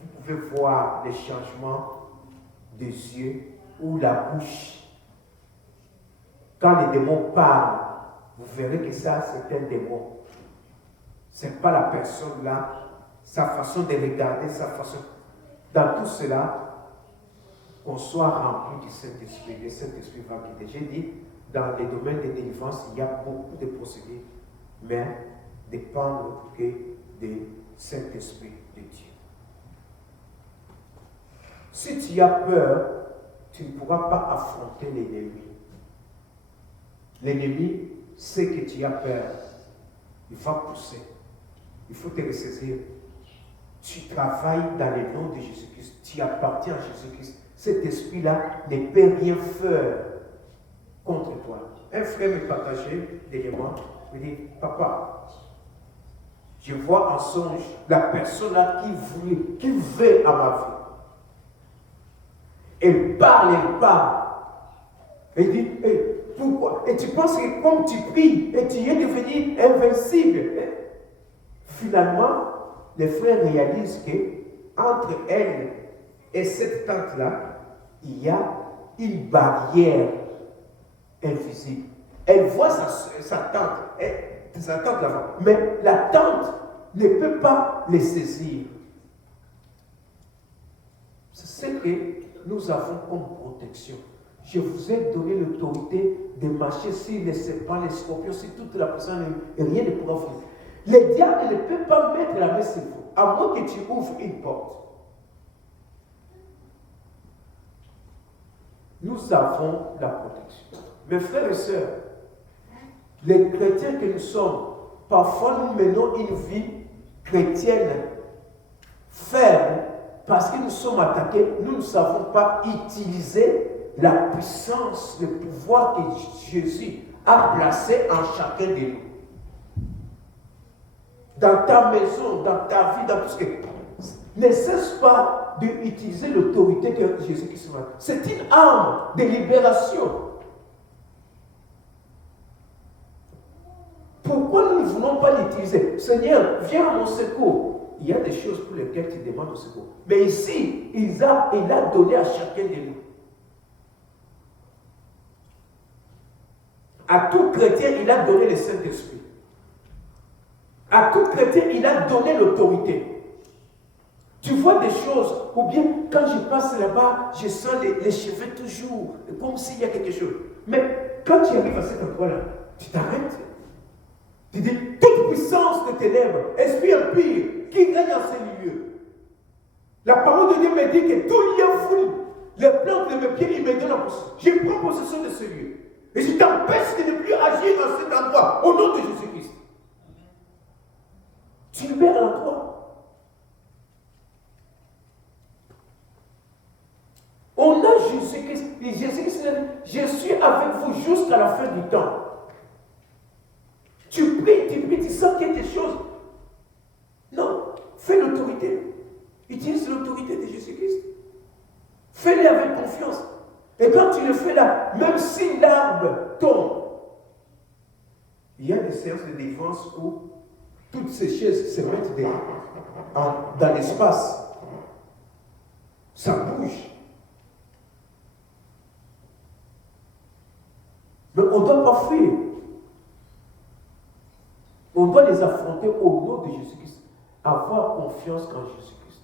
Vous pouvez voir les changements des yeux ou la bouche. Quand les démons parlent, vous verrez que ça, c'est un démon. Ce n'est pas la personne là, sa façon de regarder, sa façon. Dans tout cela, qu'on soit rempli du Saint-Esprit. Le Saint-Esprit va guider. J'ai dit, dans les domaines de délivrance, il y a beaucoup de procédés, mais dépendre que du Saint-Esprit de Dieu. Si tu as peur, tu ne pourras pas affronter l'ennemi. L'ennemi sait que tu as peur. Il va pousser. Il faut te ressaisir. Tu travailles dans le nom de Jésus-Christ. Tu appartiens à Jésus-Christ. cet esprit-là ne peut rien faire contre toi. Un frère me partageait derrière moi, il me dit, papa, je vois en songe la personne là qui veut à ma vie. Elle parle. Elle dit, pourquoi? Et tu penses que comme tu pries, et tu es devenu invincible. Finalement, les frères réalisent que entre elle et cette tente-là, il y a une barrière invisible. Elle voit sa tente là-bas, mais la tente ne peut pas les saisir. C'est ce que nous avons comme protection. Je vous ai donné l'autorité de marcher sur les serpents, les scorpions, sur toute la personne, et rien ne pourra vous. Le diable ne peut pas mettre la main sur vous, à moins que tu ouvres une porte. Nous avons la protection. Mes frères et sœurs, les chrétiens que nous sommes, parfois nous menons une vie chrétienne ferme parce que nous sommes attaqués. Nous ne savons pas utiliser la puissance, le pouvoir que Jésus a placé en chacun de nous. Dans ta maison, dans ta vie, dans tout ce que... Ne cesse pas d'utiliser l'autorité que Jésus-Christ a. C'est une arme de libération. Pourquoi nous ne voulons pas l'utiliser? Seigneur, viens à mon secours. Il y a des choses pour lesquelles tu demandes au secours. Mais ici, il a donné à chacun de nous. À tout chrétien, il a donné le Saint-Esprit. À tout chrétien, il a donné l'autorité. Tu vois des choses, ou bien quand je passe là-bas, je sens les cheveux toujours, comme s'il y a quelque chose. Mais quand tu arrives à cet endroit-là, tu t'arrêtes. Tu dis, toute puissance de ténèbres, esprit impur, qui règne dans ces lieux. La parole de Dieu me dit que tout lien fou, les plantes de mes pieds, il me donne en possession. Je prends possession de ce lieu. Et je t'empêche de ne plus agir dans cet endroit, au nom de Jésus-Christ. Tu libères l'endroit. On a Jésus-Christ. Et Jésus-Christ a dit, je suis avec vous jusqu'à la fin du temps. Tu pries, tu sens qu'il y a des choses. Non, fais l'autorité. Utilise l'autorité de Jésus-Christ. Fais-le avec confiance. Et quand tu le fais là, même si l'arbre tombe, il y a des séances de défense où toutes ces chaises se mettent dans l'espace. Ça bouge. Mais on ne doit pas fuir. On doit les affronter au nom de Jésus-Christ. Avoir confiance en Jésus-Christ.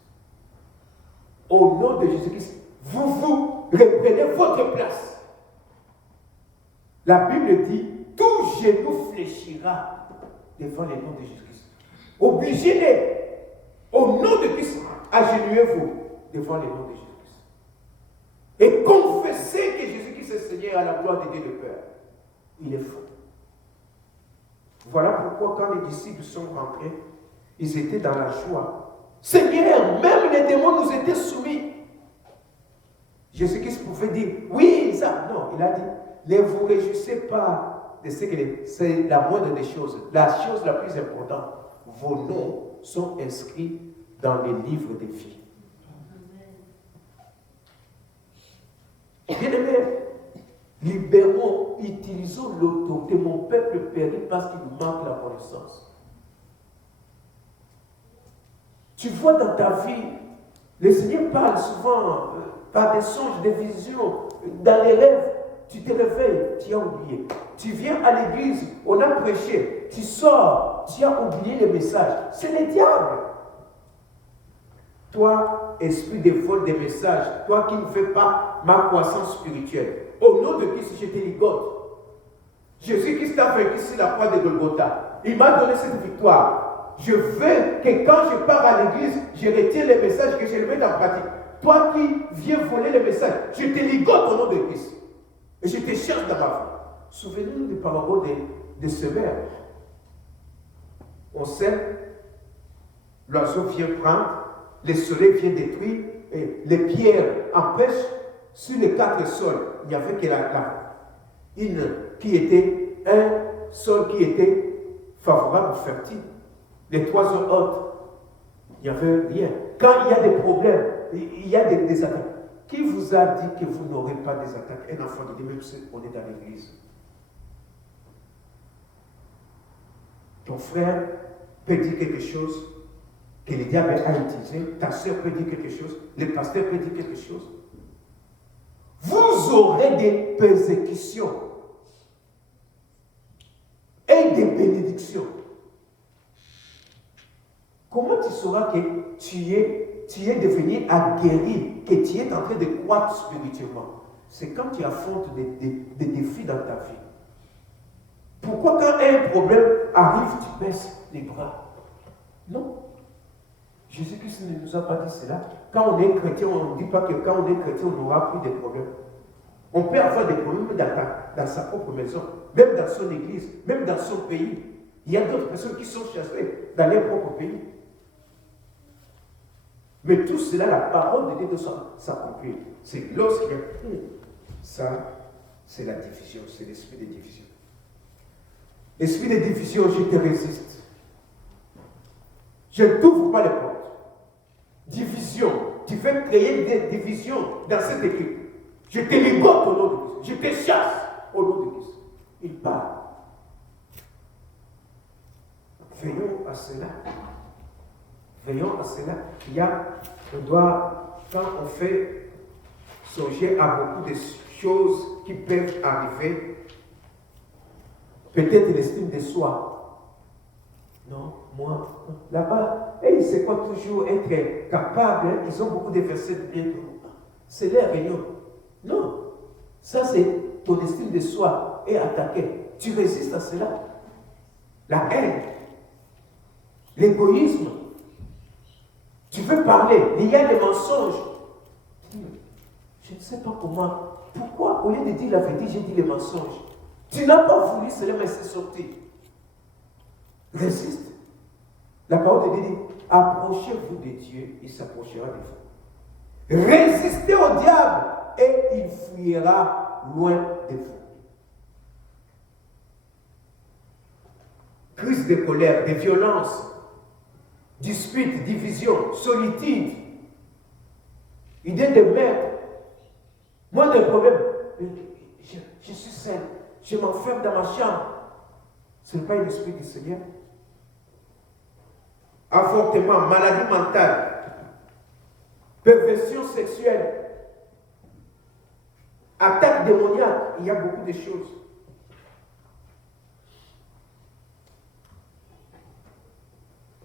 Au nom de Jésus-Christ, vous reprenez votre place. La Bible dit, tout genou fléchira devant le nom de Jésus-Christ. Obligez-les, au nom de Christ, agenouillez-vous devant le nom de Jésus-Christ. Et confessez que Jésus-Christ est Seigneur à la gloire de Dieu le Père. Il est faux. Voilà pourquoi quand les disciples sont rentrés, ils étaient dans la joie. Seigneur, même les démons nous étaient soumis. Jésus-Christ pouvait dire, oui, ça. Non, il a dit, ne vous réjouissez pas de ce que c'est la moindre des choses. La chose la plus importante, vos noms sont inscrits dans les livres des vies. Bien-aimés, libérons, utilisons l'autorité. Mon peuple périt parce qu'il nous manque la connaissance. Tu vois dans ta vie, le Seigneur parle souvent par des songes, des visions, dans les rêves. Tu te réveilles, tu as oublié. Tu viens à l'église, on a prêché, tu sors, tu as oublié le message. C'est le diable. Toi, esprit de vol des messages, toi qui ne fais pas ma croissance spirituelle, au nom de Christ, je te ligote. Jésus-Christ a vaincu sur la croix de Golgotha. Il m'a donné cette victoire. Je veux que quand je pars à l'église, je retiens les messages, que je les mette en pratique. Toi qui viens voler les messages, je te ligote au nom de Christ. Et je te cherche dans ma vie. Souvenez-nous des paroles de ce verre. On sait, l'oiseau vient prendre, le soleil vient détruire, et les pierres empêchent, sur les 4 sols, il n'y avait que un sol qui était favorable, fertile. Les 3 autres, il n'y avait rien. Quand il y a des problèmes, il y a des attaques. Qui vous a dit que vous n'aurez pas des attaques? Un enfant de Dieu, même si on est dans l'église. Ton frère peut dire quelque chose que le diable a utilisé, ta soeur peut dire quelque chose, le pasteur peut dire quelque chose. Vous aurez des persécutions et des bénédictions. Comment tu sauras que tu es devenu aguerri, que tu es en train de croître spirituellement? C'est quand tu affrontes des défis dans ta vie. Pourquoi quand un problème arrive, tu baisses les bras? Non. Jésus-Christ ne nous a pas dit cela. Quand on est chrétien, on ne dit pas que quand on est chrétien, on n'aura plus de problèmes. On peut avoir des problèmes dans sa propre maison, même dans son église, même dans son pays. Il y a d'autres personnes qui sont chassées dans leur propre pays. Mais tout cela, la parole de Dieu doit s'accomplir. C'est lorsqu'il y a ça, c'est la division, c'est l'esprit de division. L'esprit de division, je te résiste. Je ne t'ouvre pas les portes. Division. Tu veux créer des divisions dans cette équipe. Je te ligote au nom de Christ. Je te chasse au nom de Christ. Il parle. Veillons à cela. Veillons à cela. Quand on fait songer à beaucoup de choses qui peuvent arriver, peut-être l'estime de soi. Non, moi, là-bas, et c'est quoi toujours être capable, hein? Ils ont beaucoup de versets de bien. C'est leur réunion. Non, ça c'est ton estime de soi est attaquée. Tu résistes à cela. La haine, l'égoïsme. Tu veux parler, il y a des mensonges. Je ne sais pas comment. Pourquoi, au lieu de dire la vérité, j'ai dit les mensonges? Tu n'as pas voulu cela, mais c'est sorti. Résiste. La parole te dit, approchez-vous de Dieu, il s'approchera de vous. Résistez au diable et il fuira loin de vous. Crise de colère, de violence, dispute, division, solitude, idée de merde. Moi, des problèmes, je suis seul, je m'enferme dans ma chambre. Ce n'est pas l'esprit du Seigneur. Avortement, maladie mentale, perversion sexuelle, attaque démoniaque, il y a beaucoup de choses.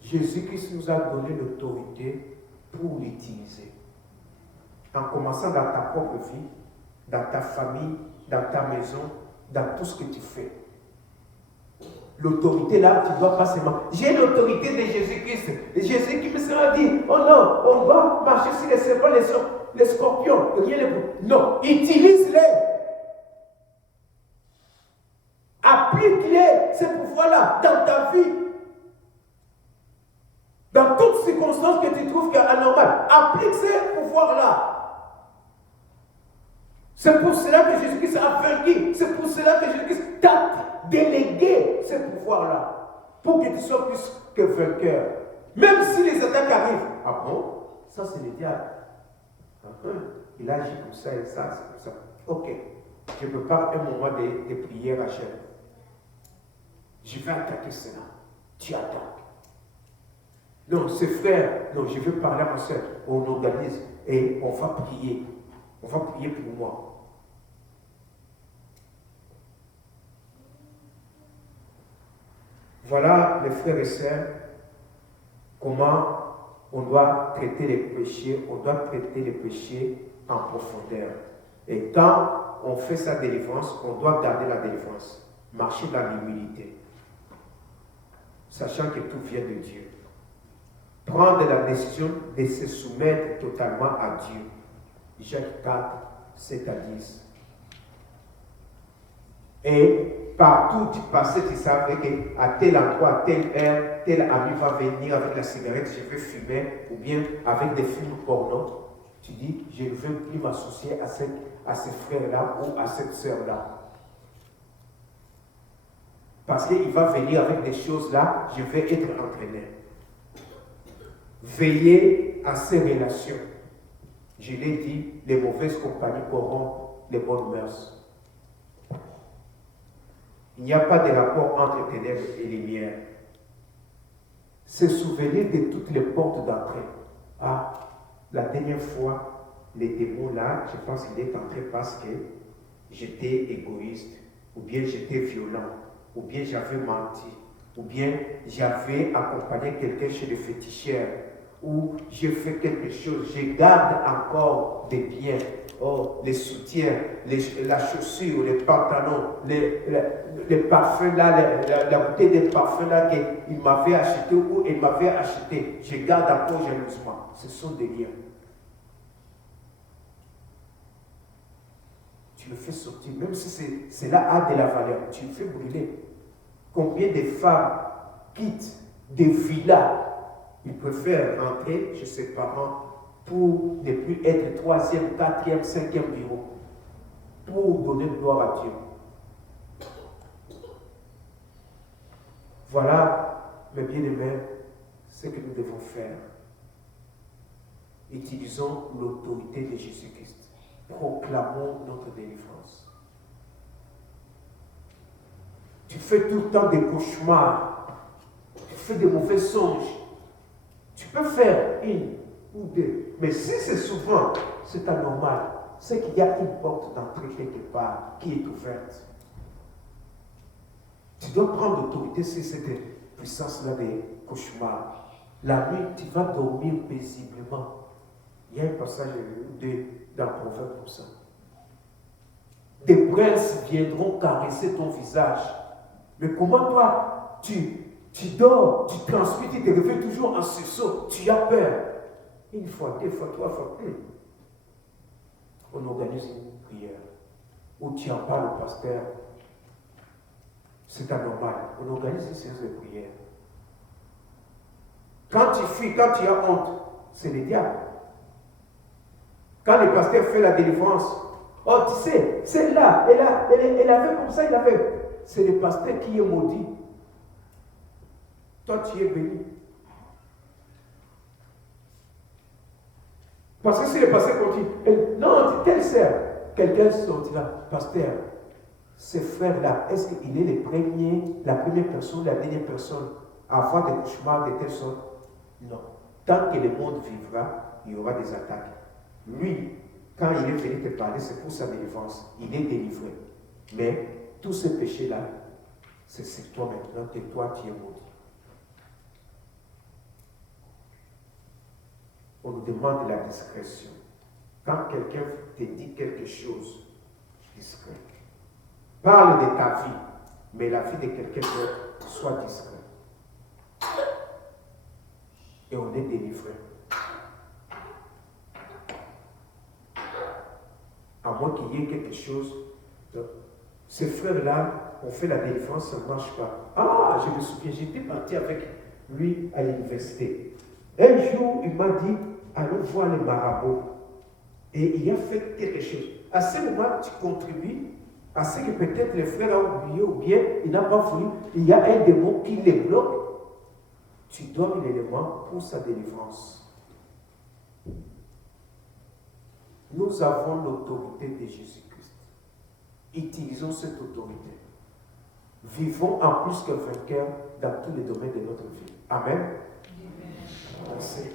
Jésus-Christ nous a donné l'autorité pour l'utiliser. En commençant dans ta propre vie, dans ta famille, dans ta maison, dans tout ce que tu fais. L'autorité là, tu ne dois pas seulement. J'ai l'autorité de Jésus-Christ. Et Jésus qui me sera dit, oh non, on va marcher sur les serpents, les scorpions. Rien les... Non, utilise-les. Applique-les, ces pouvoirs-là, dans ta vie. Dans toutes circonstances que tu trouves anormales, applique ces pouvoirs-là. C'est pour cela que Jésus-Christ a vaincu. C'est pour cela que Jésus-Christ t'a délégué ces pouvoirs-là. Pour que tu sois plus que vainqueur. Même si les attaques arrivent. Ah bon? Ça, c'est le diable. Il agit comme ça et ça, c'est comme ça. Ok. Je prépare un moment de prière à chaîne. Je vais attaquer cela. Tu attaques. Non, c'est frère. Non, je veux parler à ma soeur. On organise et on va prier. On va prier pour moi. Voilà, les frères et sœurs, comment on doit traiter les péchés. On doit traiter les péchés en profondeur. Et quand on fait sa délivrance, on doit garder la délivrance. Marcher dans l'humilité. Sachant que tout vient de Dieu. Prendre la décision de se soumettre totalement à Dieu. Jacques 4, 7 à 10. Et partout tu passais, tu savais qu'à tel endroit, à telle heure, tel ami va venir avec la cigarette, je vais fumer, ou bien avec des films porno. tu dis, je ne veux plus m'associer à ces frères-là ou à cette sœur-là. Parce qu'il va venir avec des choses là, je vais être entraîné. Veillez à ces relations. Je l'ai dit, les mauvaises compagnies corrompent les bonnes mœurs. Il n'y a pas de rapport entre ténèbres et lumière. Se souvenir de toutes les portes d'entrée. Ah, la dernière fois, les démons là, je pense qu'il est entré parce que j'étais égoïste, ou bien j'étais violent, ou bien j'avais menti, ou bien j'avais accompagné quelqu'un chez le féticheur, ou j'ai fait quelque chose, je garde encore des biens. Oh, les soutiens, la chaussure, les pantalons, les parfums là, la bouteille de parfums là qu'il m'avait acheté ou il m'avait acheté, je garde encore jalousement. Ce sont des liens. Tu le fais sortir, même si cela a de la valeur, tu le fais brûler. Combien de femmes quittent des villas, ils préfèrent rentrer chez ses parents pour ne plus être 3e, 4e, 5e bureau, pour donner gloire à Dieu. Voilà, mes bien-aimés, ce que nous devons faire. Utilisons l'autorité de Jésus-Christ. Proclamons notre délivrance. Tu fais tout le temps des cauchemars, tu fais des mauvais songes. Tu peux faire une ou deux, mais si c'est souvent, c'est anormal. C'est qu'il y a une porte d'entrée quelque part qui est ouverte. Tu dois prendre l'autorité sur cette puissance-là des cauchemars. La nuit, tu vas dormir paisiblement. Il y a un passage dans le proverbe comme ça. Des princes viendront caresser ton visage. Mais comment toi, tu dors, tu transpires, tu te réveilles toujours en sursaut, tu as peur. Une fois, deux fois, trois fois. On organise une prière où tu en parles au pasteur. C'est anormal. On organise une séance de prière. Quand tu fuis, quand tu as honte, c'est le diable. Quand le pasteur fait la délivrance, oh, tu sais, celle-là, elle avait comme ça, il avait. C'est le pasteur qui est maudit. Toi, tu es béni. Parce que si le pasteur continue, non, telle sœur, quelqu'un sortira, pasteur, ce frère-là, est-ce qu'il est la première personne, la dernière personne à avoir des cauchemars de telle sorte? Non. Tant que le monde vivra, il y aura des attaques. Lui, quand il est venu te parler, c'est pour sa délivrance. Il est délivré. Mais tous ces péchés-là, c'est toi maintenant, que toi qui es maudit. On nous demande la discrétion. Quand quelqu'un te dit quelque chose, discret. Parle de ta vie, mais la vie de quelqu'un d'autre, soit discret. Et on est délivré. À moins qu'il y ait quelque chose. Ces frères-là ont fait la délivrance, ça ne marche pas. Ah, je me souviens, j'étais parti avec lui à l'université. Un jour, il m'a dit, allons voir les marabouts. Et il a fait quelque chose. À ce moment, tu contribues à ce que peut-être les frères ont oublié ou bien il n'a pas voulu. Il y a un démon qui les bloque. Tu donnes l'élément pour sa délivrance. Nous avons l'autorité de Jésus-Christ. Utilisons cette autorité. Vivons en plus que vainqueurs dans tous les domaines de notre vie. Amen. Merci.